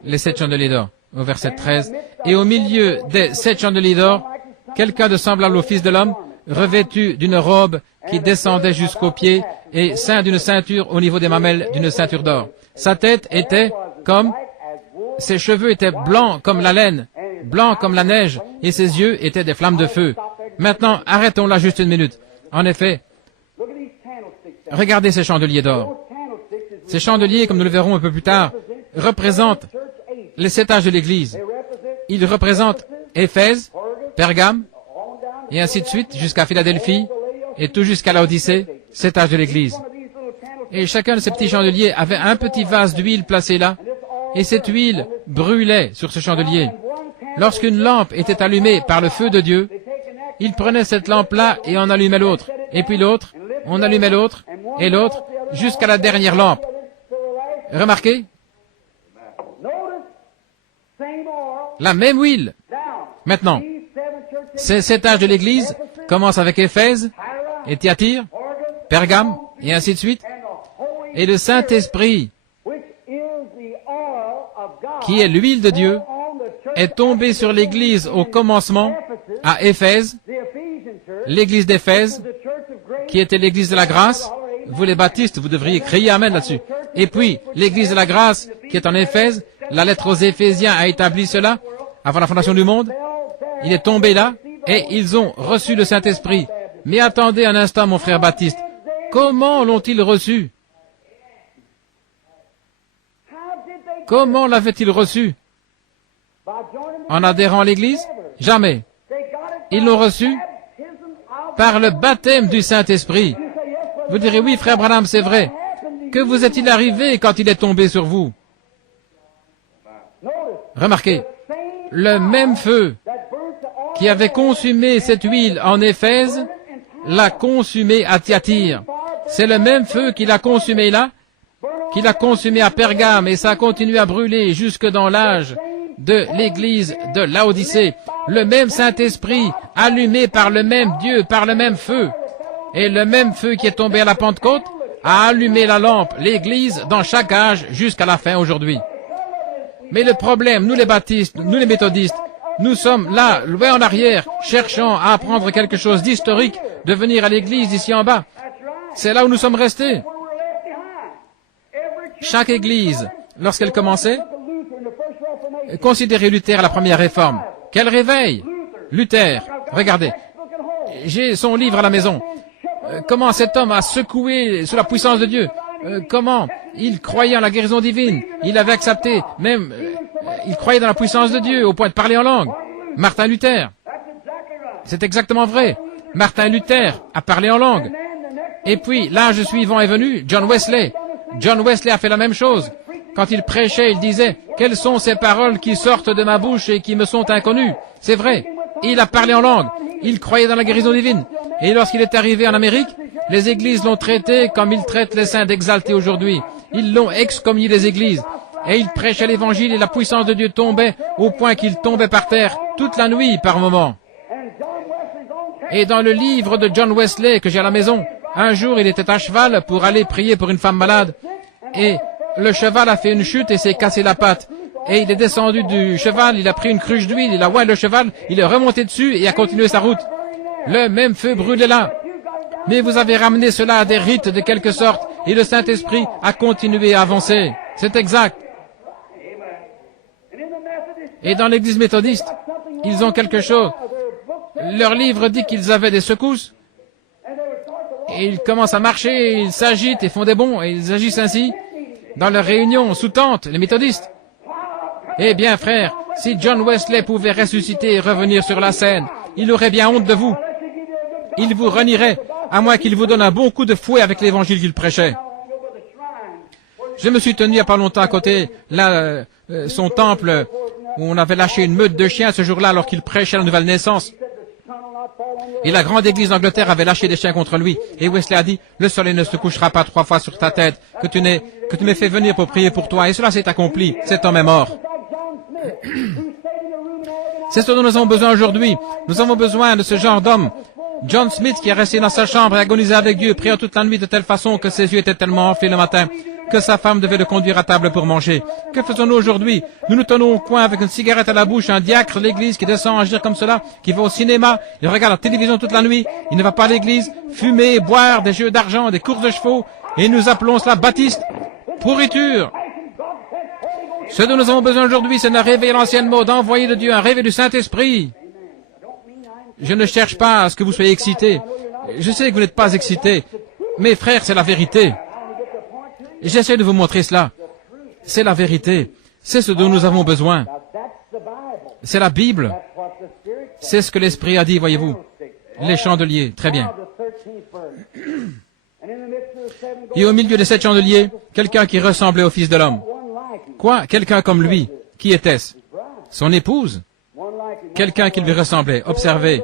Les 7 chandeliers d'or. au verset 13. Et au milieu des 7 chandeliers d'or, quelqu'un de semblable au Fils de l'homme, revêtu d'une robe qui descendait jusqu'aux pieds et ceint d'une ceinture au niveau des mamelles d'une ceinture d'or. Sa tête était comme, ses cheveux étaient blancs comme la laine, blancs comme la neige, et ses yeux étaient des flammes de feu. Maintenant, arrêtons là juste une minute. En effet, regardez ces chandeliers d'or. Ces chandeliers, comme nous le verrons un peu plus tard, représentent les 7 âges de l'Église. Ils représentent Éphèse, Pergame, et ainsi de suite, jusqu'à Philadelphie, et tout jusqu'à l'Odyssée, 7 âges de l'Église. Et chacun de ces petits chandeliers avait un petit vase d'huile placé là, et cette huile brûlait sur ce chandelier. Lorsqu'une lampe était allumée par le feu de Dieu, il prenait cette lampe-là et en allumait l'autre, et puis l'autre, on allumait l'autre, et l'autre, jusqu'à la dernière lampe. Remarquez, la même huile. Maintenant, ces 7 âges de l'Église commencent avec Éphèse, et Thyatire, Pergame, et ainsi de suite. Et le Saint-Esprit, qui est l'huile de Dieu, est tombé sur l'Église au commencement, à Éphèse, l'Église d'Éphèse, qui était l'Église de la grâce. Vous les baptistes, vous devriez crier Amen là-dessus. Et puis, l'Église de la grâce, qui est en Éphèse, la lettre aux Éphésiens a établi cela, avant la fondation du monde. Il est tombé là, et ils ont reçu le Saint-Esprit. Mais attendez un instant, mon frère Baptiste. Comment l'ont-ils reçu? Comment l'avaient-ils reçu? En adhérant à l'Église? Jamais. Ils l'ont reçu par le baptême du Saint-Esprit. Vous direz, oui, frère Branham, c'est vrai. Que vous est-il arrivé quand il est tombé sur vous? Remarquez, le même feu qui avait consumé cette huile en Éphèse l'a consumé à Thyatire. C'est le même feu qui l'a consumé là, qui l'a consumé à Pergame, et ça a continué à brûler jusque dans l'âge de l'église de Laodicée. Le même Saint-Esprit, allumé par le même Dieu, par le même feu. Et le même feu qui est tombé à la Pentecôte a allumé la lampe, l'église, dans chaque âge jusqu'à la fin aujourd'hui. Mais le problème, nous les baptistes, nous les méthodistes, nous sommes là, loin en arrière, cherchant à apprendre quelque chose d'historique, de venir à l'église ici en bas. C'est là où nous sommes restés. Chaque église, lorsqu'elle commençait, considérez Luther à la première réforme. Quel réveil! Luther, regardez, j'ai son livre à la maison. Comment cet homme a secoué sous la puissance de Dieu. Comment il croyait en la guérison divine. Il avait accepté, même, il croyait dans la puissance de Dieu au point de parler en langue. Martin Luther. C'est exactement vrai. Martin Luther a parlé en langue. Et puis, l'âge suivant est venu, John Wesley. John Wesley a fait la même chose. Quand il prêchait, il disait, « Quelles sont ces paroles qui sortent de ma bouche et qui me sont inconnues ?» C'est vrai. Il a parlé en langue. Il croyait dans la guérison divine. Et lorsqu'il est arrivé en Amérique, les églises l'ont traité comme ils traitent les saints d'exaltés aujourd'hui. Ils l'ont excommunié des églises. Et il prêchait l'évangile et la puissance de Dieu tombait au point qu'il tombait par terre toute la nuit par moments. Et dans le livre de John Wesley que j'ai à la maison, un jour il était à cheval pour aller prier pour une femme malade. Et le cheval a fait une chute et s'est cassé la patte. Et il est descendu du cheval, il a pris une cruche d'huile, il a oint le cheval, il est remonté dessus et a continué sa route. Le même feu brûlait là. Mais vous avez ramené cela à des rites de quelque sorte, et le Saint-Esprit a continué à avancer. C'est exact. Et dans l'église méthodiste, ils ont quelque chose. Leur livre dit qu'ils avaient des secousses. Et ils commencent à marcher, ils s'agitent et font des bonds, et ils agissent ainsi. Dans leurs réunions sous tente, les méthodistes. Eh bien, frère, si John Wesley pouvait ressusciter et revenir sur la scène, il aurait bien honte de vous. Il vous renierait, à moins qu'il vous donne un bon coup de fouet avec l'évangile qu'il prêchait. Je me suis tenu il n'y a pas longtemps à côté, là, son temple, où on avait lâché une meute de chiens ce jour-là alors qu'il prêchait la nouvelle naissance. Et la grande église d'Angleterre avait lâché des chiens contre lui. Et Wesley a dit, le soleil ne se couchera pas 3 fois sur ta tête, que tu m'aies fait venir pour prier pour toi. Et cela s'est accompli. Cet homme est mort. C'est ce dont nous avons besoin aujourd'hui. Nous avons besoin de ce genre d'homme. John Smith qui est resté dans sa chambre et agonisé avec Dieu, priant toute la nuit de telle façon que ses yeux étaient tellement enflés le matin. que sa femme devait le conduire à table pour manger. Que faisons-nous aujourd'hui? Nous nous tenons au coin avec une cigarette à la bouche, un diacre de l'église qui descend agir comme cela, qui va au cinéma, il regarde la télévision toute la nuit, il ne va pas à l'église, fumer, boire, des jeux d'argent, des courses de chevaux, et nous appelons cela baptiste. Pourriture. Ce dont nous avons besoin aujourd'hui, c'est de réveiller l'ancienne mode, d'envoyer de Dieu un réveil du Saint-Esprit. Je ne cherche pas à ce que vous soyez excités. Je sais que vous n'êtes pas excités. Mais frères, c'est la vérité. J'essaie de vous montrer cela. C'est la vérité. C'est ce dont nous avons besoin. C'est la Bible. C'est ce que l'Esprit a dit, voyez-vous. Les chandeliers, très bien. Et au milieu de 7 chandeliers, quelqu'un qui ressemblait au Fils de l'homme. Quoi? Quelqu'un comme lui. Qui était-ce? Son épouse? Quelqu'un qui lui ressemblait. Observez.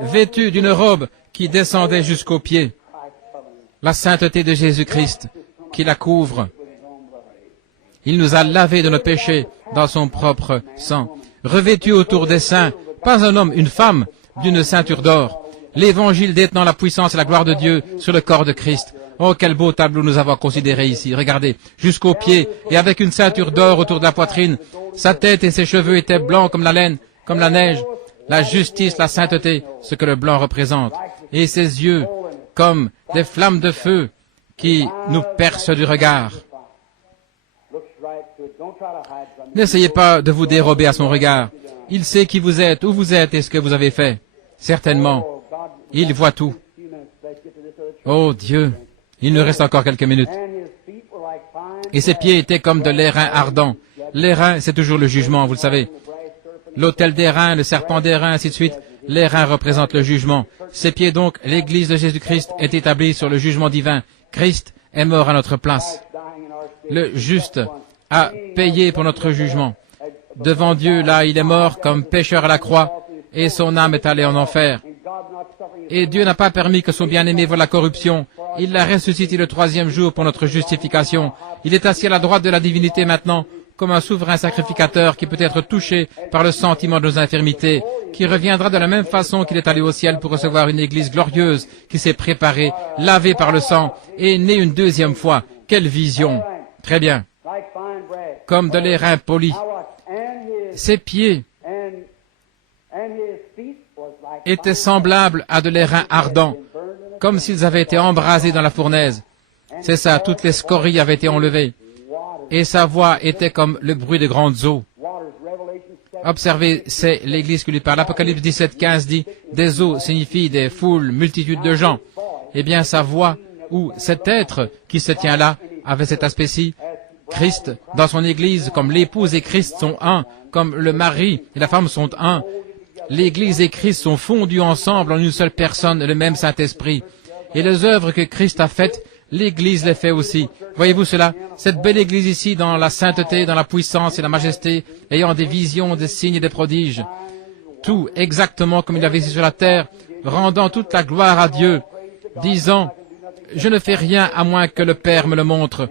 Vêtu d'une robe qui descendait jusqu'aux pieds. La sainteté de Jésus-Christ qui la couvre. Il nous a lavés de nos péchés dans son propre sang. Revêtu autour des saints, pas un homme, une femme, d'une ceinture d'or. L'évangile détenant la puissance et la gloire de Dieu sur le corps de Christ. Oh, quel beau tableau nous avons considéré ici. Regardez, jusqu'aux pieds et avec une ceinture d'or autour de la poitrine. Sa tête et ses cheveux étaient blancs comme la laine, comme la neige. La justice, la sainteté, ce que le blanc représente. Et ses yeux, comme des flammes de feu qui nous percent du regard. N'essayez pas de vous dérober à son regard. Il sait qui vous êtes, où vous êtes et ce que vous avez fait. Certainement. Il voit tout. Oh Dieu, il nous reste encore quelques minutes. Et ses pieds étaient comme de l'airain ardent. L'airain, c'est toujours le jugement, vous le savez. L'autel d'airain, le serpent d'airain, ainsi de suite. L'airain représente le jugement. Ses pieds donc, l'Église de Jésus-Christ est établie sur le jugement divin. Christ est mort à notre place. Le juste a payé pour notre jugement. Devant Dieu, là, il est mort comme pécheur à la croix, et son âme est allée en enfer. Et Dieu n'a pas permis que son bien-aimé voie la corruption. Il l'a ressuscité le 3e jour pour notre justification. Il est assis à la droite de la divinité maintenant, comme un souverain sacrificateur qui peut être touché par le sentiment de nos infirmités, qui reviendra de la même façon qu'il est allé au ciel pour recevoir une église glorieuse qui s'est préparée, lavée par le sang, et née une 2e fois. Quelle vision! Très bien. Comme de l'airain poli. Ses pieds étaient semblables à de l'airain ardent, comme s'ils avaient été embrasés dans la fournaise. C'est ça, toutes les scories avaient été enlevées. Et sa voix était comme le bruit de grandes eaux. Observez, c'est l'Église qui lui parle. Apocalypse 17:15 dit, des eaux signifie des foules, multitudes de gens. Eh bien, sa voix, ou cet être qui se tient là, avait cet aspect-ci. Christ, dans son Église, comme l'épouse et Christ sont un, comme le mari et la femme sont un. L'Église et Christ sont fondus ensemble en une seule personne, le même Saint-Esprit. Et les œuvres que Christ a faites, l'Église les fait aussi. Voyez-vous cela? Cette belle Église ici, dans la sainteté, dans la puissance et la majesté, ayant des visions, des signes et des prodiges. Tout exactement comme il avait ici sur la terre, rendant toute la gloire à Dieu, disant, « Je ne fais rien à moins que le Père me le montre. »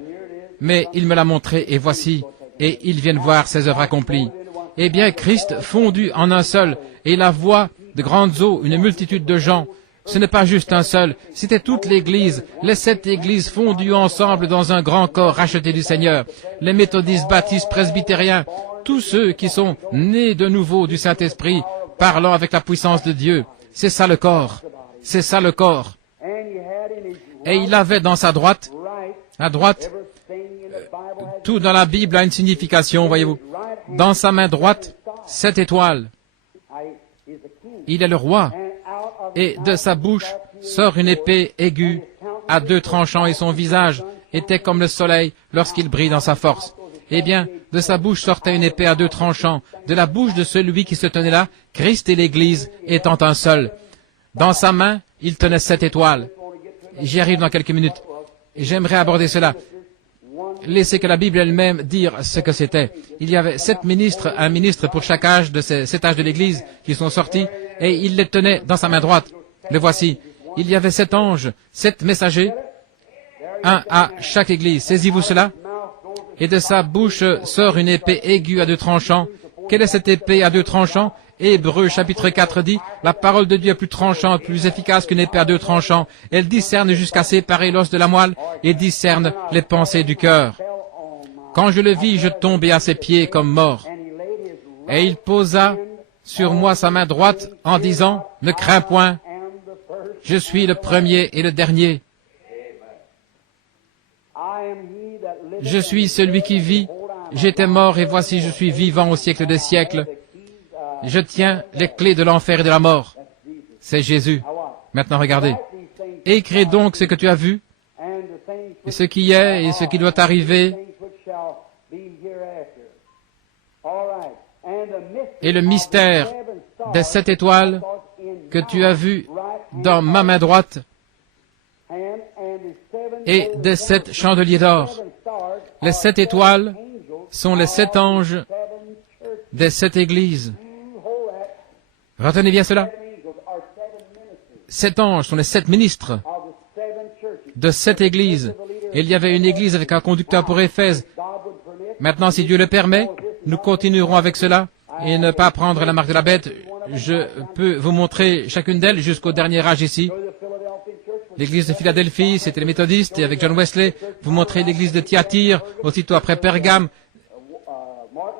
Mais il me l'a montré, et voici, et ils viennent voir ses œuvres accomplies. Eh bien, Christ fondu en un seul, et la voix de grandes eaux, une multitude de gens. Ce n'est pas juste un seul, c'était toute l'Église, les 7 églises fondues ensemble dans un grand corps racheté du Seigneur, les méthodistes, baptistes, presbytériens, tous ceux qui sont nés de nouveau du Saint-Esprit, parlant avec la puissance de Dieu. C'est ça le corps. C'est ça le corps. Et il avait dans sa droite, à droite, tout dans la Bible a une signification, voyez-vous. Dans sa main droite, 7 étoiles. Il est le roi. Et de sa bouche sort une épée aiguë à 2 tranchants et son visage était comme le soleil lorsqu'il brille dans sa force. Eh bien, de sa bouche sortait une épée à 2 tranchants. De la bouche de celui qui se tenait là, Christ et l'Église étant un seul. Dans sa main, il tenait 7 étoiles. J'y arrive dans quelques minutes. J'aimerais aborder cela. Laissez que la Bible elle-même dire ce que c'était. Il y avait 7 ministres, un ministre pour chaque âge de ces 7 âges de l'Église qui sont sortis, et il les tenait dans sa main droite. Le voici. Il y avait 7 anges, 7 messagers, un à chaque Église. Saisissez-vous cela? Et de sa bouche sort une épée aiguë à 2 tranchants. Quelle est cette épée à 2 tranchants? Hébreux chapitre 4 dit, la parole de Dieu est plus tranchante, plus efficace qu'une épée à deux tranchants. Elle discerne jusqu'à séparer l'os de la moelle et discerne les pensées du cœur. Quand je le vis, je tombai à ses pieds comme mort. Et il posa sur moi sa main droite en disant, ne crains point, je suis le premier et le dernier. Je suis celui qui vit. J'étais mort et voici je suis vivant au siècle des siècles. Je tiens les clés de l'enfer et de la mort. C'est Jésus. Maintenant regardez. Écris donc ce que tu as vu, et ce qui est et ce qui doit arriver, et le mystère des 7 étoiles que tu as vu dans ma main droite, et des 7 chandeliers d'or. Les 7 étoiles sont les 7 anges des 7 églises. Retenez bien cela. 7 anges sont les 7 ministres de 7 églises. Il y avait une église avec un conducteur pour Éphèse. Maintenant, si Dieu le permet, nous continuerons avec cela et ne pas prendre la marque de la bête. Je peux vous montrer chacune d'elles jusqu'au dernier âge ici. L'église de Philadelphie, c'était les méthodistes, et avec John Wesley, vous montrez l'église de Thyatire, aussitôt après Pergame,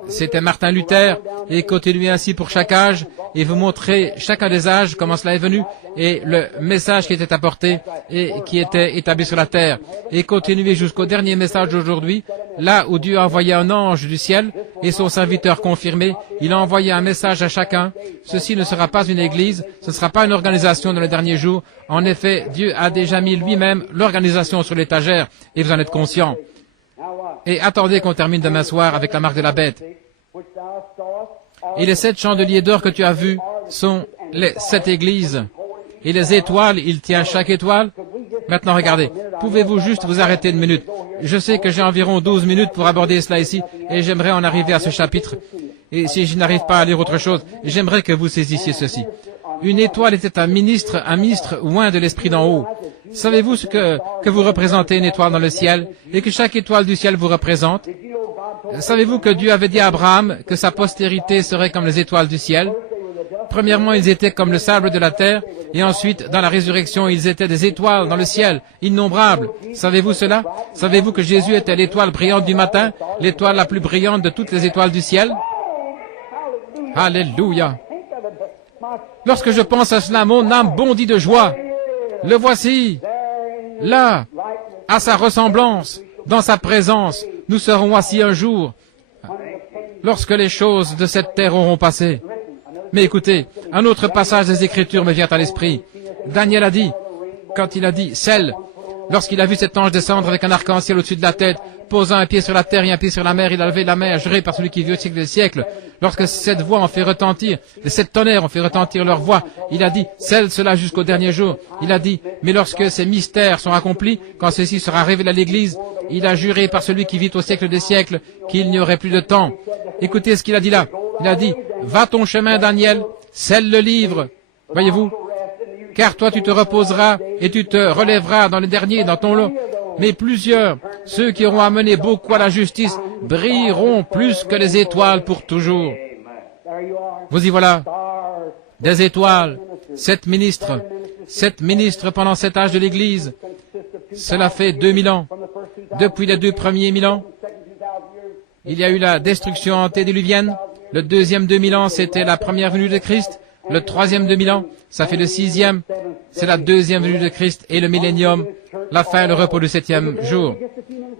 c'était Martin Luther, et continuez ainsi pour chaque âge, et vous montrez chacun des âges, comment cela est venu, et le message qui était apporté, et qui était établi sur la terre. Et continuez jusqu'au dernier message d'aujourd'hui, là où Dieu a envoyé un ange du ciel, et son serviteur confirmé, il a envoyé un message à chacun. Ceci ne sera pas une église, ce ne sera pas une organisation dans les derniers jours. En effet, Dieu a déjà mis lui-même l'organisation sur l'étagère, et vous en êtes conscient. Et attendez qu'on termine demain soir avec la marque de la bête. Et les 7 chandeliers d'or que tu as vus sont les 7 églises. Et les étoiles, il tient chaque étoile. Maintenant, regardez, pouvez-vous juste vous arrêter une minute? Je sais que j'ai environ 12 minutes pour aborder cela ici, et j'aimerais en arriver à ce chapitre. Et si je n'arrive pas à lire autre chose, j'aimerais que vous saisissiez ceci. Une étoile était un ministre loin de l'esprit d'en haut. Savez-vous ce que vous représentez une étoile dans le ciel, et que chaque étoile du ciel vous représente? Savez-vous que Dieu avait dit à Abraham que sa postérité serait comme les étoiles du ciel? Premièrement, ils étaient comme le sable de la terre, et ensuite, dans la résurrection, ils étaient des étoiles dans le ciel, innombrables. Savez-vous cela? Savez-vous que Jésus était l'étoile brillante du matin, l'étoile la plus brillante de toutes les étoiles du ciel? Alléluia! Lorsque je pense à cela, mon âme bondit de joie. Le voici, là, à sa ressemblance, dans sa présence. Nous serons assis un jour, lorsque les choses de cette terre auront passé. Mais écoutez, un autre passage des Écritures me vient à l'esprit. Daniel a dit, quand il a dit « Celle », lorsqu'il a vu cet ange descendre avec un arc-en-ciel au-dessus de la tête, posant un pied sur la terre et un pied sur la mer, il a levé la main, juré par celui qui vit au siècle des siècles. Lorsque cette voix en fait retentir, les 7 tonnerres ont fait retentir leur voix, il a dit « Scelle cela jusqu'au dernier jour ». Il a dit « Mais lorsque ces mystères sont accomplis, quand ceci sera révélé à l'Église, il a juré par celui qui vit au siècle des siècles qu'il n'y aurait plus de temps. » Écoutez ce qu'il a dit là. Il a dit « Va ton chemin, Daniel, scelle le livre. » Voyez-vous? Car toi tu te reposeras et tu te relèveras dans les derniers, dans ton lot. Mais plusieurs, ceux qui auront amené beaucoup à la justice, brilleront plus que les étoiles pour toujours. Vous y voilà. Des étoiles, 7 ministres pendant cet âge de l'Église. Cela fait 2000 ans. Depuis les 2 premiers 1000 ans, il y a eu la destruction antédiluvienne. Le deuxième 2000 ans, c'était la première venue de Christ. Le troisième 2000 ans, ça fait le 6e, c'est la deuxième venue de Christ, et le millénium, la fin, le repos du 7e jour.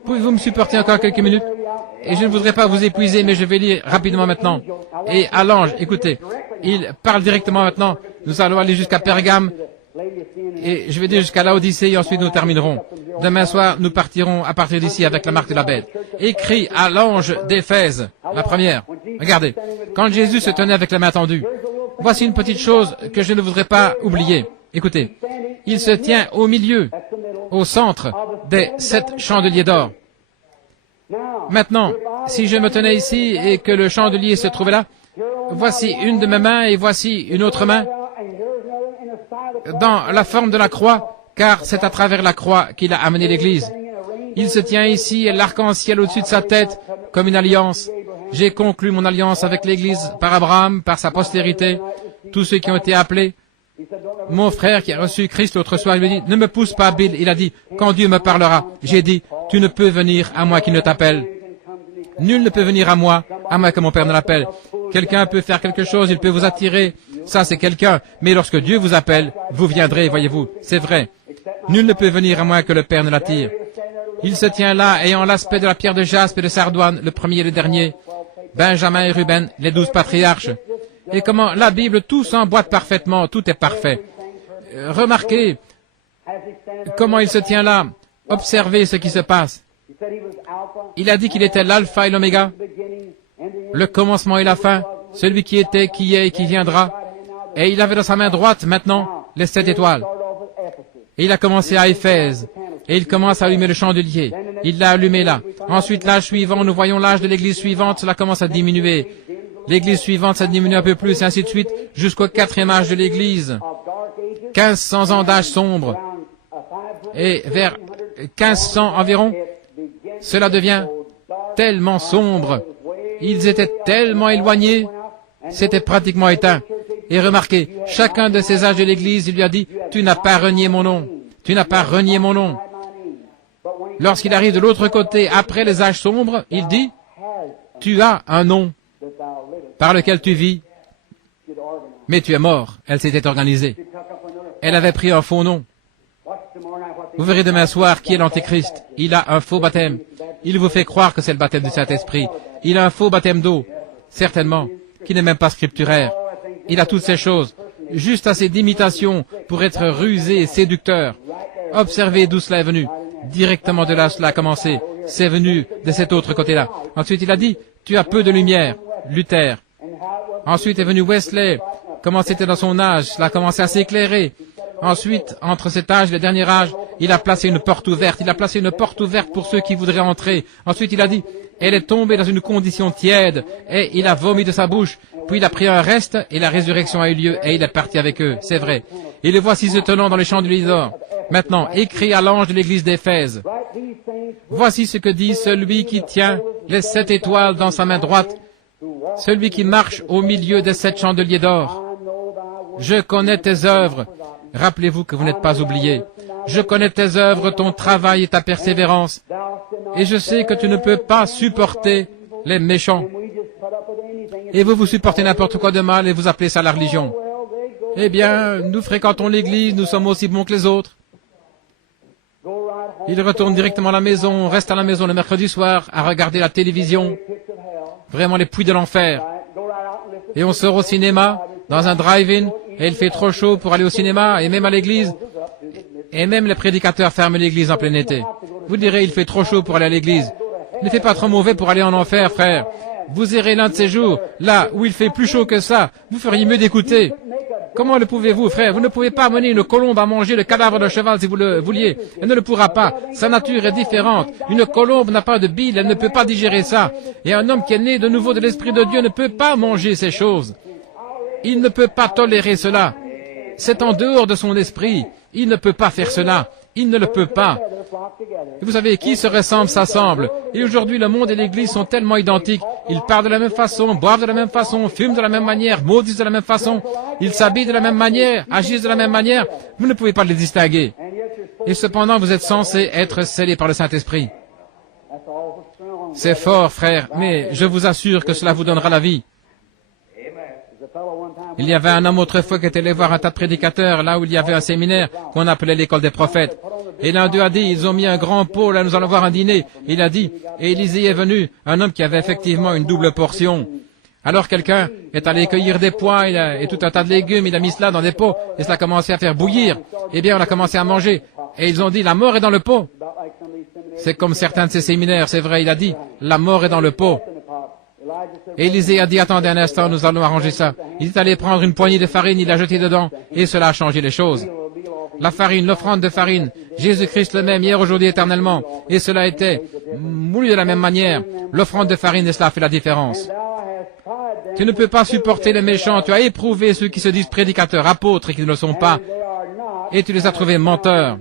Pouvez-vous me supporter encore quelques minutes? Et je ne voudrais pas vous épuiser, mais je vais lire rapidement maintenant. Et à l'ange, écoutez, il parle directement maintenant. Nous allons aller jusqu'à Pergame, et je vais dire jusqu'à Laodicée, et ensuite nous terminerons. Demain soir, nous partirons à partir d'ici avec la marque de la bête. Écrit à l'ange d'Éphèse, la première. Regardez, quand Jésus se tenait avec la main tendue, voici une petite chose que je ne voudrais pas oublier. Écoutez, il se tient au milieu, au centre des 7 chandeliers d'or. Maintenant, si je me tenais ici et que le chandelier se trouvait là, voici une de mes mains et voici une autre main dans la forme de la croix, car c'est à travers la croix qu'il a amené l'Église. Il se tient ici et l'arc-en-ciel au-dessus de sa tête comme une alliance. J'ai conclu mon alliance avec l'Église par Abraham, par sa postérité, tous ceux qui ont été appelés. Mon frère qui a reçu Christ l'autre soir, il me dit, ne me pousse pas, Bill. Il a dit, quand Dieu me parlera. J'ai dit, tu ne peux venir à moi qui ne t'appelle. Nul ne peut venir à moi que mon Père ne l'appelle. Quelqu'un peut faire quelque chose, il peut vous attirer. Ça, c'est quelqu'un. Mais lorsque Dieu vous appelle, vous viendrez, voyez-vous. C'est vrai. Nul ne peut venir à moins que le Père ne l'attire. Il se tient là, ayant l'aspect de la pierre de jaspe et de sardoine, le premier et le dernier. Benjamin et Ruben, les 12 patriarches. Et comment la Bible, tout s'emboîte parfaitement, tout est parfait. Remarquez comment il se tient là. Observez ce qui se passe. Il a dit qu'il était l'alpha et l'oméga, le commencement et la fin, celui qui était, qui est et qui viendra. Et il avait dans sa main droite, maintenant, les 7 étoiles. Et il a commencé à Éphèse. Et il commence à allumer le chandelier. Il l'a allumé là. Ensuite, l'âge suivant, nous voyons l'âge de l'église suivante, cela commence à diminuer. L'église suivante, ça diminue un peu plus, et ainsi de suite, jusqu'au 4e âge de l'église. 1500 ans d'âge sombre. Et vers 1500 environ, cela devient tellement sombre. Ils étaient tellement éloignés, c'était pratiquement éteint. Et remarquez, chacun de ces âges de l'église, il lui a dit, tu n'as pas renié mon nom. Tu n'as pas renié mon nom. Lorsqu'il arrive de l'autre côté, après les âges sombres, il dit, tu as un nom par lequel tu vis, mais tu es mort. Elle s'était organisée. Elle avait pris un faux nom. Vous verrez demain soir qui est l'Antéchrist. Il a un faux baptême. Il vous fait croire que c'est le baptême du Saint-Esprit. Il a un faux baptême d'eau, certainement, qui n'est même pas scripturaire. Il a toutes ces choses, juste assez d'imitation pour être rusé et séducteur. Observez d'où cela est venu. Directement de là, cela a commencé. C'est venu de cet autre côté-là. Ensuite, il a dit, tu as peu de lumière, Luther. Ensuite est venu Wesley. Comment c'était dans son âge, cela a commencé à s'éclairer. Ensuite, entre cet âge et le dernier âge, il a placé une porte ouverte. Il a placé une porte ouverte pour ceux qui voudraient entrer. Ensuite, il a dit, elle est tombée dans une condition tiède, et il a vomi de sa bouche. Puis il a pris un reste, et la résurrection a eu lieu, et il est parti avec eux. C'est vrai. Et le voici se tenant dans les chandeliers d'or. Maintenant, écrit à l'ange de l'église d'Éphèse. Voici ce que dit celui qui tient les 7 étoiles dans sa main droite, celui qui marche au milieu des 7 chandeliers d'or. Je connais tes œuvres. Rappelez-vous que vous n'êtes pas oubliés. Je connais tes œuvres, ton travail et ta persévérance. Et je sais que tu ne peux pas supporter les méchants. Et vous supportez n'importe quoi de mal et vous appelez ça la religion. Eh bien, nous fréquentons l'église, nous sommes aussi bons que les autres. Ils retournent directement à la maison, restent à la maison le mercredi soir à regarder la télévision. Vraiment les puits de l'enfer. Et on sort au cinéma, dans un drive-in, et il fait trop chaud pour aller au cinéma, et même à l'église. Et même les prédicateurs ferment l'église en plein été. Vous direz, il fait trop chaud pour aller à l'église. Il ne fait pas trop mauvais pour aller en enfer, frère. Vous irez l'un de ces jours, là où il fait plus chaud que ça. Vous feriez mieux d'écouter. Comment le pouvez-vous, frère? Vous ne pouvez pas amener une colombe à manger le cadavre d'un cheval si vous le vouliez. Elle ne le pourra pas. Sa nature est différente. Une colombe n'a pas de bile, elle ne peut pas digérer ça. Et un homme qui est né de nouveau de l'Esprit de Dieu ne peut pas manger ces choses. Il ne peut pas tolérer cela. C'est en dehors de son esprit. Il ne peut pas faire cela. Il ne le peut pas. Et vous savez, qui se ressemble s'assemble. Et aujourd'hui, le monde et l'Église sont tellement identiques. Ils parlent de la même façon, boivent de la même façon, fument de la même manière, maudissent de la même façon. Ils s'habillent de la même manière, agissent de la même manière. Vous ne pouvez pas les distinguer. Et cependant, vous êtes censés être scellés par le Saint-Esprit. C'est fort, frère, mais je vous assure que cela vous donnera la vie. Il y avait un homme autrefois qui était allé voir un tas de prédicateurs, là où il y avait un séminaire qu'on appelait l'école des prophètes. Et l'un d'eux a dit, ils ont mis un grand pot, là nous allons voir un dîner. Il a dit, et Élisée est venu, un homme qui avait effectivement une double portion. Alors quelqu'un est allé cueillir des pois et tout un tas de légumes, il a mis cela dans des pots, et cela a commencé à faire bouillir. Eh bien, on a commencé à manger. Et ils ont dit, la mort est dans le pot. C'est comme certains de ces séminaires, c'est vrai, il a dit, la mort est dans le pot. Et Élisée a dit, attendez un instant, nous allons arranger ça. Il est allé prendre une poignée de farine, il l'a jetée dedans, et cela a changé les choses. La farine, l'offrande de farine, Jésus-Christ le même, hier, aujourd'hui, éternellement. Et cela était moulu de la même manière. L'offrande de farine, et cela a fait la différence. Tu ne peux pas supporter les méchants, tu as éprouvé ceux qui se disent prédicateurs, apôtres, et qui ne le sont pas. Et tu les as trouvés menteurs.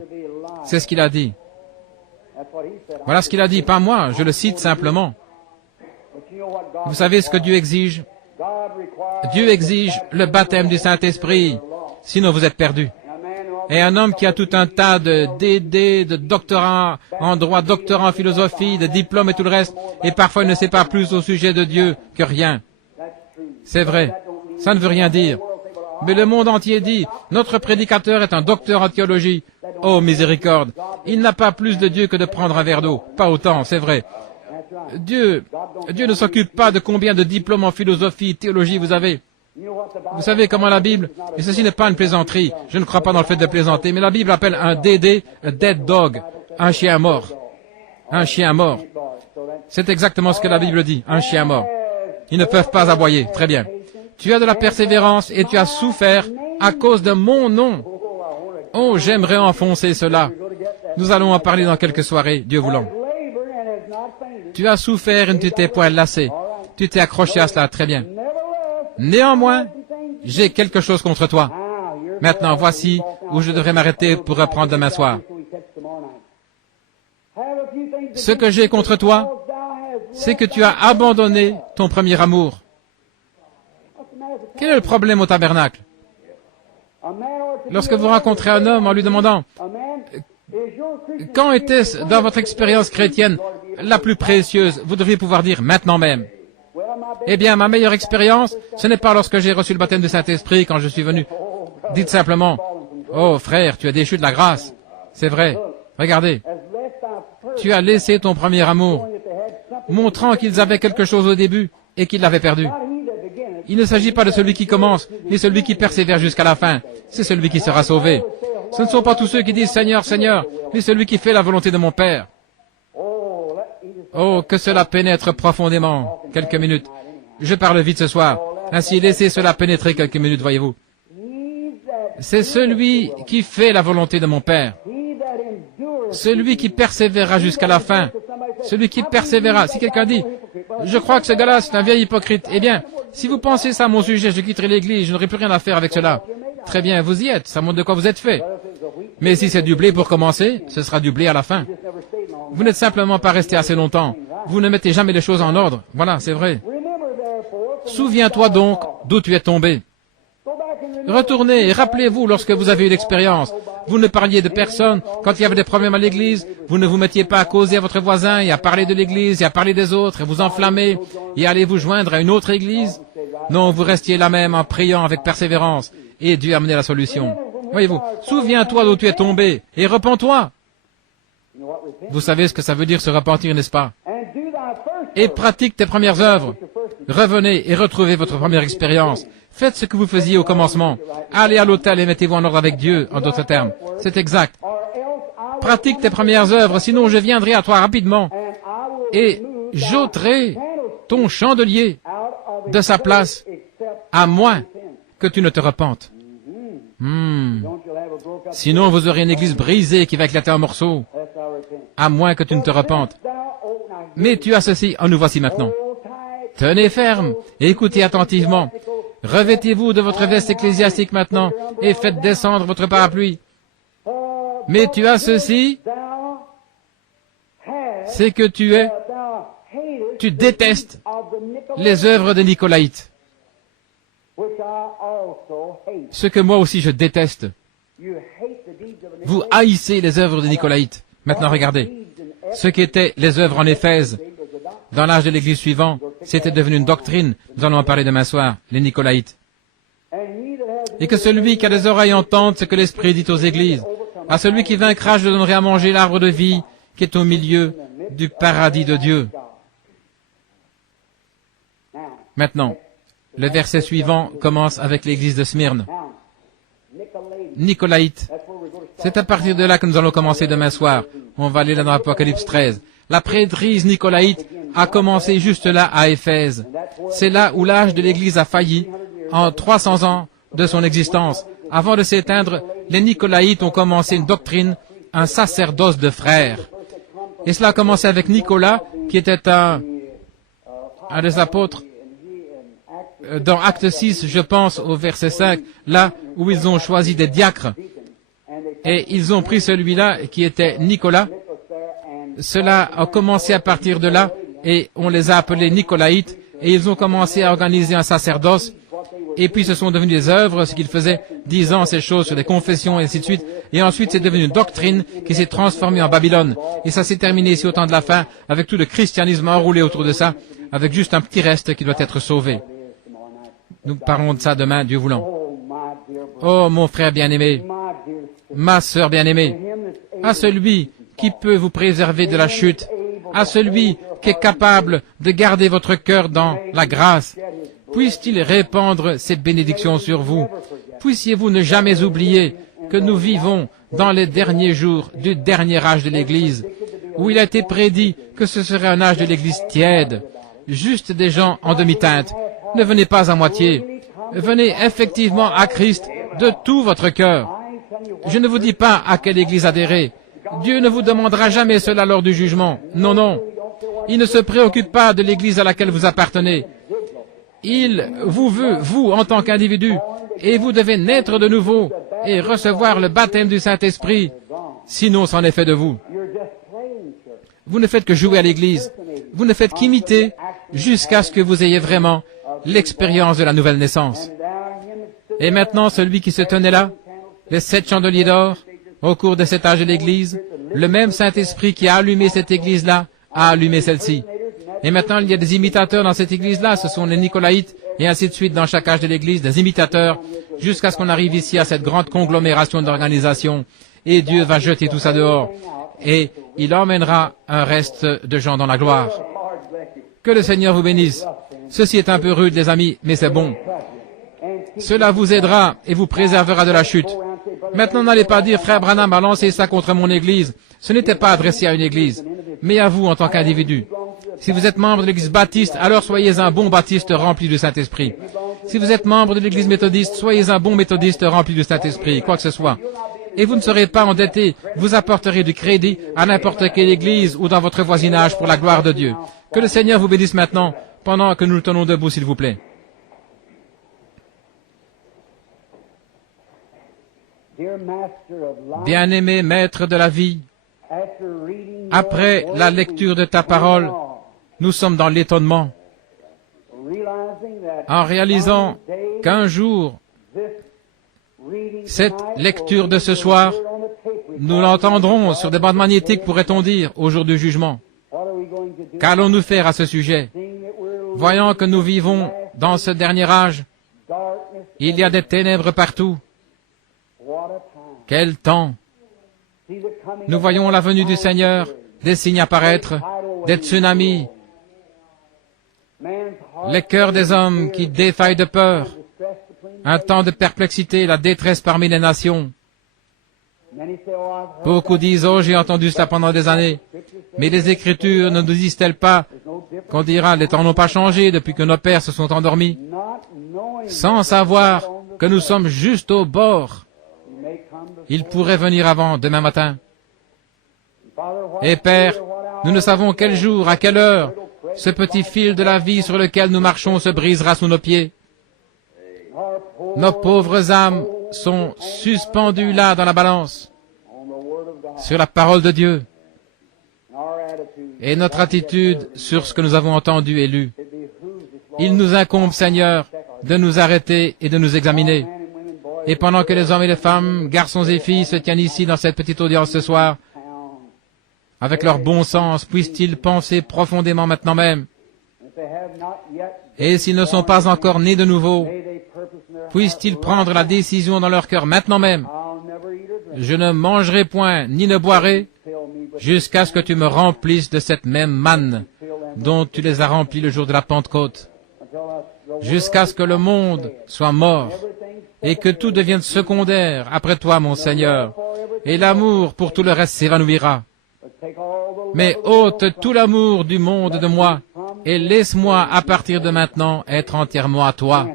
C'est ce qu'il a dit. Voilà ce qu'il a dit, pas moi, je le cite simplement. Vous savez ce que Dieu exige? Dieu exige le baptême du Saint-Esprit, sinon vous êtes perdus. Et un homme qui a tout un tas de DD, de doctorats en droit, doctorats en philosophie, de diplômes et tout le reste, et parfois il ne sait pas plus au sujet de Dieu que rien. C'est vrai, ça ne veut rien dire. Mais le monde entier dit, notre prédicateur est un docteur en théologie. Oh miséricorde, il n'a pas plus de Dieu que de prendre un verre d'eau. Pas autant, c'est vrai. Dieu ne s'occupe pas de combien de diplômes en philosophie, théologie vous avez. Vous savez comment la Bible, et ceci n'est pas une plaisanterie, je ne crois pas dans le fait de plaisanter, mais la Bible appelle un DD, un dead dog, un chien mort. Un chien mort. C'est exactement ce que la Bible dit, un chien mort. Ils ne peuvent pas aboyer, très bien. Tu as de la persévérance et tu as souffert à cause de mon nom. Oh, j'aimerais enfoncer cela. Nous allons en parler dans quelques soirées, Dieu voulant. Tu as souffert et ne t'es point lassé. Tu t'es accroché à cela, très bien. Néanmoins, j'ai quelque chose contre toi. Maintenant, voici où je devrais m'arrêter pour reprendre demain soir. Ce que j'ai contre toi, c'est que tu as abandonné ton premier amour. Quel est le problème au tabernacle? Lorsque vous rencontrez un homme en lui demandant « Quand était-ce dans votre expérience chrétienne la plus précieuse ?» vous devriez pouvoir dire « Maintenant même ». Eh bien, ma meilleure expérience, ce n'est pas lorsque j'ai reçu le baptême du Saint-Esprit quand je suis venu. Dites simplement « Oh frère, tu as déchu de la grâce. » C'est vrai. Regardez. Tu as laissé ton premier amour, montrant qu'ils avaient quelque chose au début et qu'ils l'avaient perdu. Il ne s'agit pas de celui qui commence, mais celui qui persévère jusqu'à la fin. C'est celui qui sera sauvé. Ce ne sont pas tous ceux qui disent « Seigneur, Seigneur », mais celui qui fait la volonté de mon Père. Oh, que cela pénètre profondément. Quelques minutes. Je parle vite ce soir. Ainsi, laissez cela pénétrer quelques minutes, voyez-vous. C'est celui qui fait la volonté de mon Père. Celui qui persévérera jusqu'à la fin. Celui qui persévérera. Si quelqu'un dit, je crois que ce gars-là, c'est un vieil hypocrite. Eh bien, si vous pensez ça à mon sujet, je quitterai l'église, je n'aurai plus rien à faire avec cela. Très bien, vous y êtes. Ça montre de quoi vous êtes fait. Mais si c'est du blé pour commencer, ce sera du blé à la fin. Vous n'êtes simplement pas resté assez longtemps. Vous ne mettez jamais les choses en ordre. Voilà, c'est vrai. Souviens-toi donc d'où tu es tombé. Retournez et rappelez-vous lorsque vous avez eu l'expérience. Vous ne parliez de personne quand il y avait des problèmes à l'église. Vous ne vous mettiez pas à causer à votre voisin et à parler de l'église et à parler des autres et vous enflammer et allez vous joindre à une autre église. Non, vous restiez là même en priant avec persévérance et Dieu a amené la solution. Voyez-vous, souviens-toi d'où tu es tombé et repens-toi. Vous savez ce que ça veut dire se repentir, n'est-ce pas? Et pratique tes premières œuvres. Revenez et retrouvez votre première expérience. Faites ce que vous faisiez au commencement. Allez à l'autel et mettez-vous en ordre avec Dieu, en d'autres termes. C'est exact. Pratique tes premières œuvres, sinon je viendrai à toi rapidement et j'ôterai ton chandelier de sa place, à moins que tu ne te repentes. Sinon vous aurez une église brisée qui va éclater en morceaux, à moins que tu ne te repentes. Mais tu as ceci, nous voici maintenant. Tenez ferme et écoutez attentivement. Revêtez-vous de votre veste ecclésiastique maintenant et faites descendre votre parapluie. Mais tu as ceci, c'est que tu détestes les œuvres des Nicolaïtes. Ce que moi aussi je déteste. Vous haïssez les œuvres des Nicolaïtes. Maintenant regardez. Ce qu'étaient les œuvres en Éphèse, dans l'âge de l'Église suivant, c'était devenu une doctrine. Nous allons en parler demain soir, les Nicolaïtes. Et que celui qui a des oreilles entende ce que l'Esprit dit aux églises. À celui qui vaincra, je donnerai à manger l'arbre de vie qui est au milieu du paradis de Dieu. Maintenant, le verset suivant commence avec l'église de Smyrne. Nicolaïtes. C'est à partir de là que nous allons commencer demain soir. On va aller là dans l'Apocalypse 13. La prêtrise nicolaïte a commencé juste là à Éphèse. C'est là où l'âge de l'Église a failli, en 300 ans de son existence. Avant de s'éteindre, les Nicolaïtes ont commencé une doctrine, un sacerdoce de frères. Et cela a commencé avec Nicolas, qui était un des apôtres. Dans Acte 6, je pense au verset 5, là où ils ont choisi des diacres. Et ils ont pris celui-là qui était Nicolas. Cela a commencé à partir de là, et on les a appelés Nicolaïtes, et ils ont commencé à organiser un sacerdoce, et puis ce sont devenus des œuvres, ce qu'ils faisaient, disant ces choses sur des confessions et ainsi de suite, et ensuite c'est devenu une doctrine qui s'est transformée en Babylone, et ça s'est terminé ici au temps de la fin, avec tout le christianisme enroulé autour de ça, avec juste un petit reste qui doit être sauvé. Nous parlons de ça demain, Dieu voulant. Oh, mon frère bien-aimé, ma sœur bien-aimée, à celui qui peut vous préserver de la chute, à celui qui est capable de garder votre cœur dans la grâce, puisse-t-il répandre ses bénédictions sur vous. Puissiez-vous ne jamais oublier que nous vivons dans les derniers jours du dernier âge de l'Église, où il a été prédit que ce serait un âge de l'Église tiède, juste des gens en demi-teinte. Ne venez pas à moitié. Venez effectivement à Christ de tout votre cœur. Je ne vous dis pas à quelle Église adhérer. Dieu ne vous demandera jamais cela lors du jugement. Non, non. Il ne se préoccupe pas de l'Église à laquelle vous appartenez. Il vous veut, vous, en tant qu'individu, et vous devez naître de nouveau et recevoir le baptême du Saint-Esprit. Sinon, c'en est fait de vous. Vous ne faites que jouer à l'Église. Vous ne faites qu'imiter jusqu'à ce que vous ayez vraiment l'expérience de la nouvelle naissance. Et maintenant, celui qui se tenait là, les 7 chandeliers d'or, au cours de cet âge de l'Église, le même Saint-Esprit qui a allumé cette Église-là, a allumé celle-ci. Et maintenant, il y a des imitateurs dans cette Église-là, ce sont les Nicolaïtes, et ainsi de suite dans chaque âge de l'Église, des imitateurs, jusqu'à ce qu'on arrive ici à cette grande conglomération d'organisations. Et Dieu va jeter tout ça dehors, et il emmènera un reste de gens dans la gloire. Que le Seigneur vous bénisse. Ceci est un peu rude, les amis, mais c'est bon. Cela vous aidera et vous préservera de la chute. Maintenant, n'allez pas dire, frère Branham a lancé ça contre mon Église. Ce n'était pas adressé à une Église, mais à vous en tant qu'individu. Si vous êtes membre de l'Église baptiste, alors soyez un bon baptiste rempli du Saint-Esprit. Si vous êtes membre de l'Église méthodiste, soyez un bon méthodiste rempli du Saint-Esprit, quoi que ce soit. Et vous ne serez pas endetté, vous apporterez du crédit à n'importe quelle Église ou dans votre voisinage pour la gloire de Dieu. Que le Seigneur vous bénisse maintenant, pendant que nous nous tenons debout, s'il vous plaît. Bien-aimé Maître de la vie, après la lecture de ta parole, nous sommes dans l'étonnement, en réalisant qu'un jour, cette lecture de ce soir, nous l'entendrons sur des bandes magnétiques, pourrait-on dire, au jour du jugement. Qu'allons-nous faire à ce sujet? Voyant que nous vivons dans ce dernier âge, il y a des ténèbres partout. Quel temps! Nous voyons la venue du Seigneur, des signes apparaître, des tsunamis, les cœurs des hommes qui défaillent de peur, un temps de perplexité, la détresse parmi les nations. Beaucoup disent, oh, j'ai entendu cela pendant des années, mais les Écritures ne nous disent-elles pas qu'on dira, les temps n'ont pas changé depuis que nos pères se sont endormis, sans savoir que nous sommes juste au bord. Il pourrait venir avant, demain matin. Et Père, nous ne savons quel jour, à quelle heure, ce petit fil de la vie sur lequel nous marchons se brisera sous nos pieds. Nos pauvres âmes sont suspendues là dans la balance, sur la parole de Dieu, et notre attitude sur ce que nous avons entendu et lu. Il nous incombe, Seigneur, de nous arrêter et de nous examiner. Et pendant que les hommes et les femmes, garçons et filles se tiennent ici dans cette petite audience ce soir, avec leur bon sens, puissent-ils penser profondément maintenant même. Et s'ils ne sont pas encore nés de nouveau, puissent-ils prendre la décision dans leur cœur maintenant même. Je ne mangerai point ni ne boirai jusqu'à ce que tu me remplisses de cette même manne dont tu les as remplis le jour de la Pentecôte, jusqu'à ce que le monde soit mort et que tout devienne secondaire après toi, mon Seigneur, et l'amour pour tout le reste s'évanouira. Mais ôte tout l'amour du monde de moi, et laisse-moi à partir de maintenant être entièrement à toi.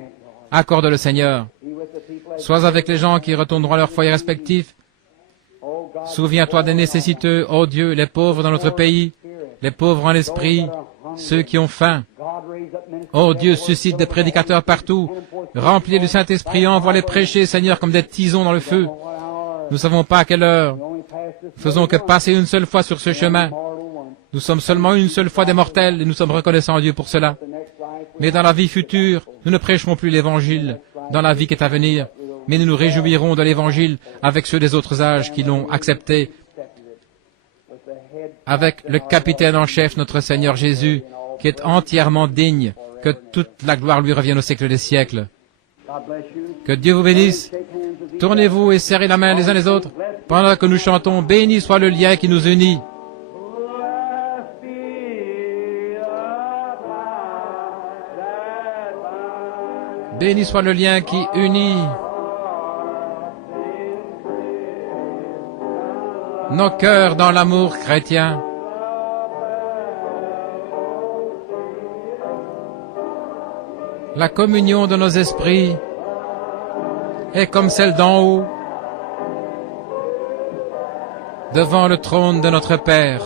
Accorde-le, Seigneur. Sois avec les gens qui retourneront à leur foyer respectif. Souviens-toi des nécessiteux, ô Dieu, les pauvres dans notre pays, les pauvres en esprit, ceux qui ont faim. Ô Dieu, suscite des prédicateurs partout. Remplis du Saint-Esprit, envoie-les prêcher, Seigneur, comme des tisons dans le feu. Nous ne savons pas à quelle heure. Faisons que passer une seule fois sur ce chemin. Nous sommes seulement une seule fois des mortels et nous sommes reconnaissants à Dieu pour cela. Mais dans la vie future, nous ne prêcherons plus l'Évangile dans la vie qui est à venir, mais nous nous réjouirons de l'Évangile avec ceux des autres âges qui l'ont accepté, avec le capitaine en chef, notre Seigneur Jésus, qui est entièrement digne, que toute la gloire lui revienne au siècle des siècles. Que Dieu vous bénisse. Tournez-vous et serrez la main les uns les autres pendant que nous chantons « Béni soit le lien qui nous unit ». Béni soit le lien qui unit nos cœurs dans l'amour chrétien. La communion de nos esprits est comme celle d'en haut, devant le trône de notre Père.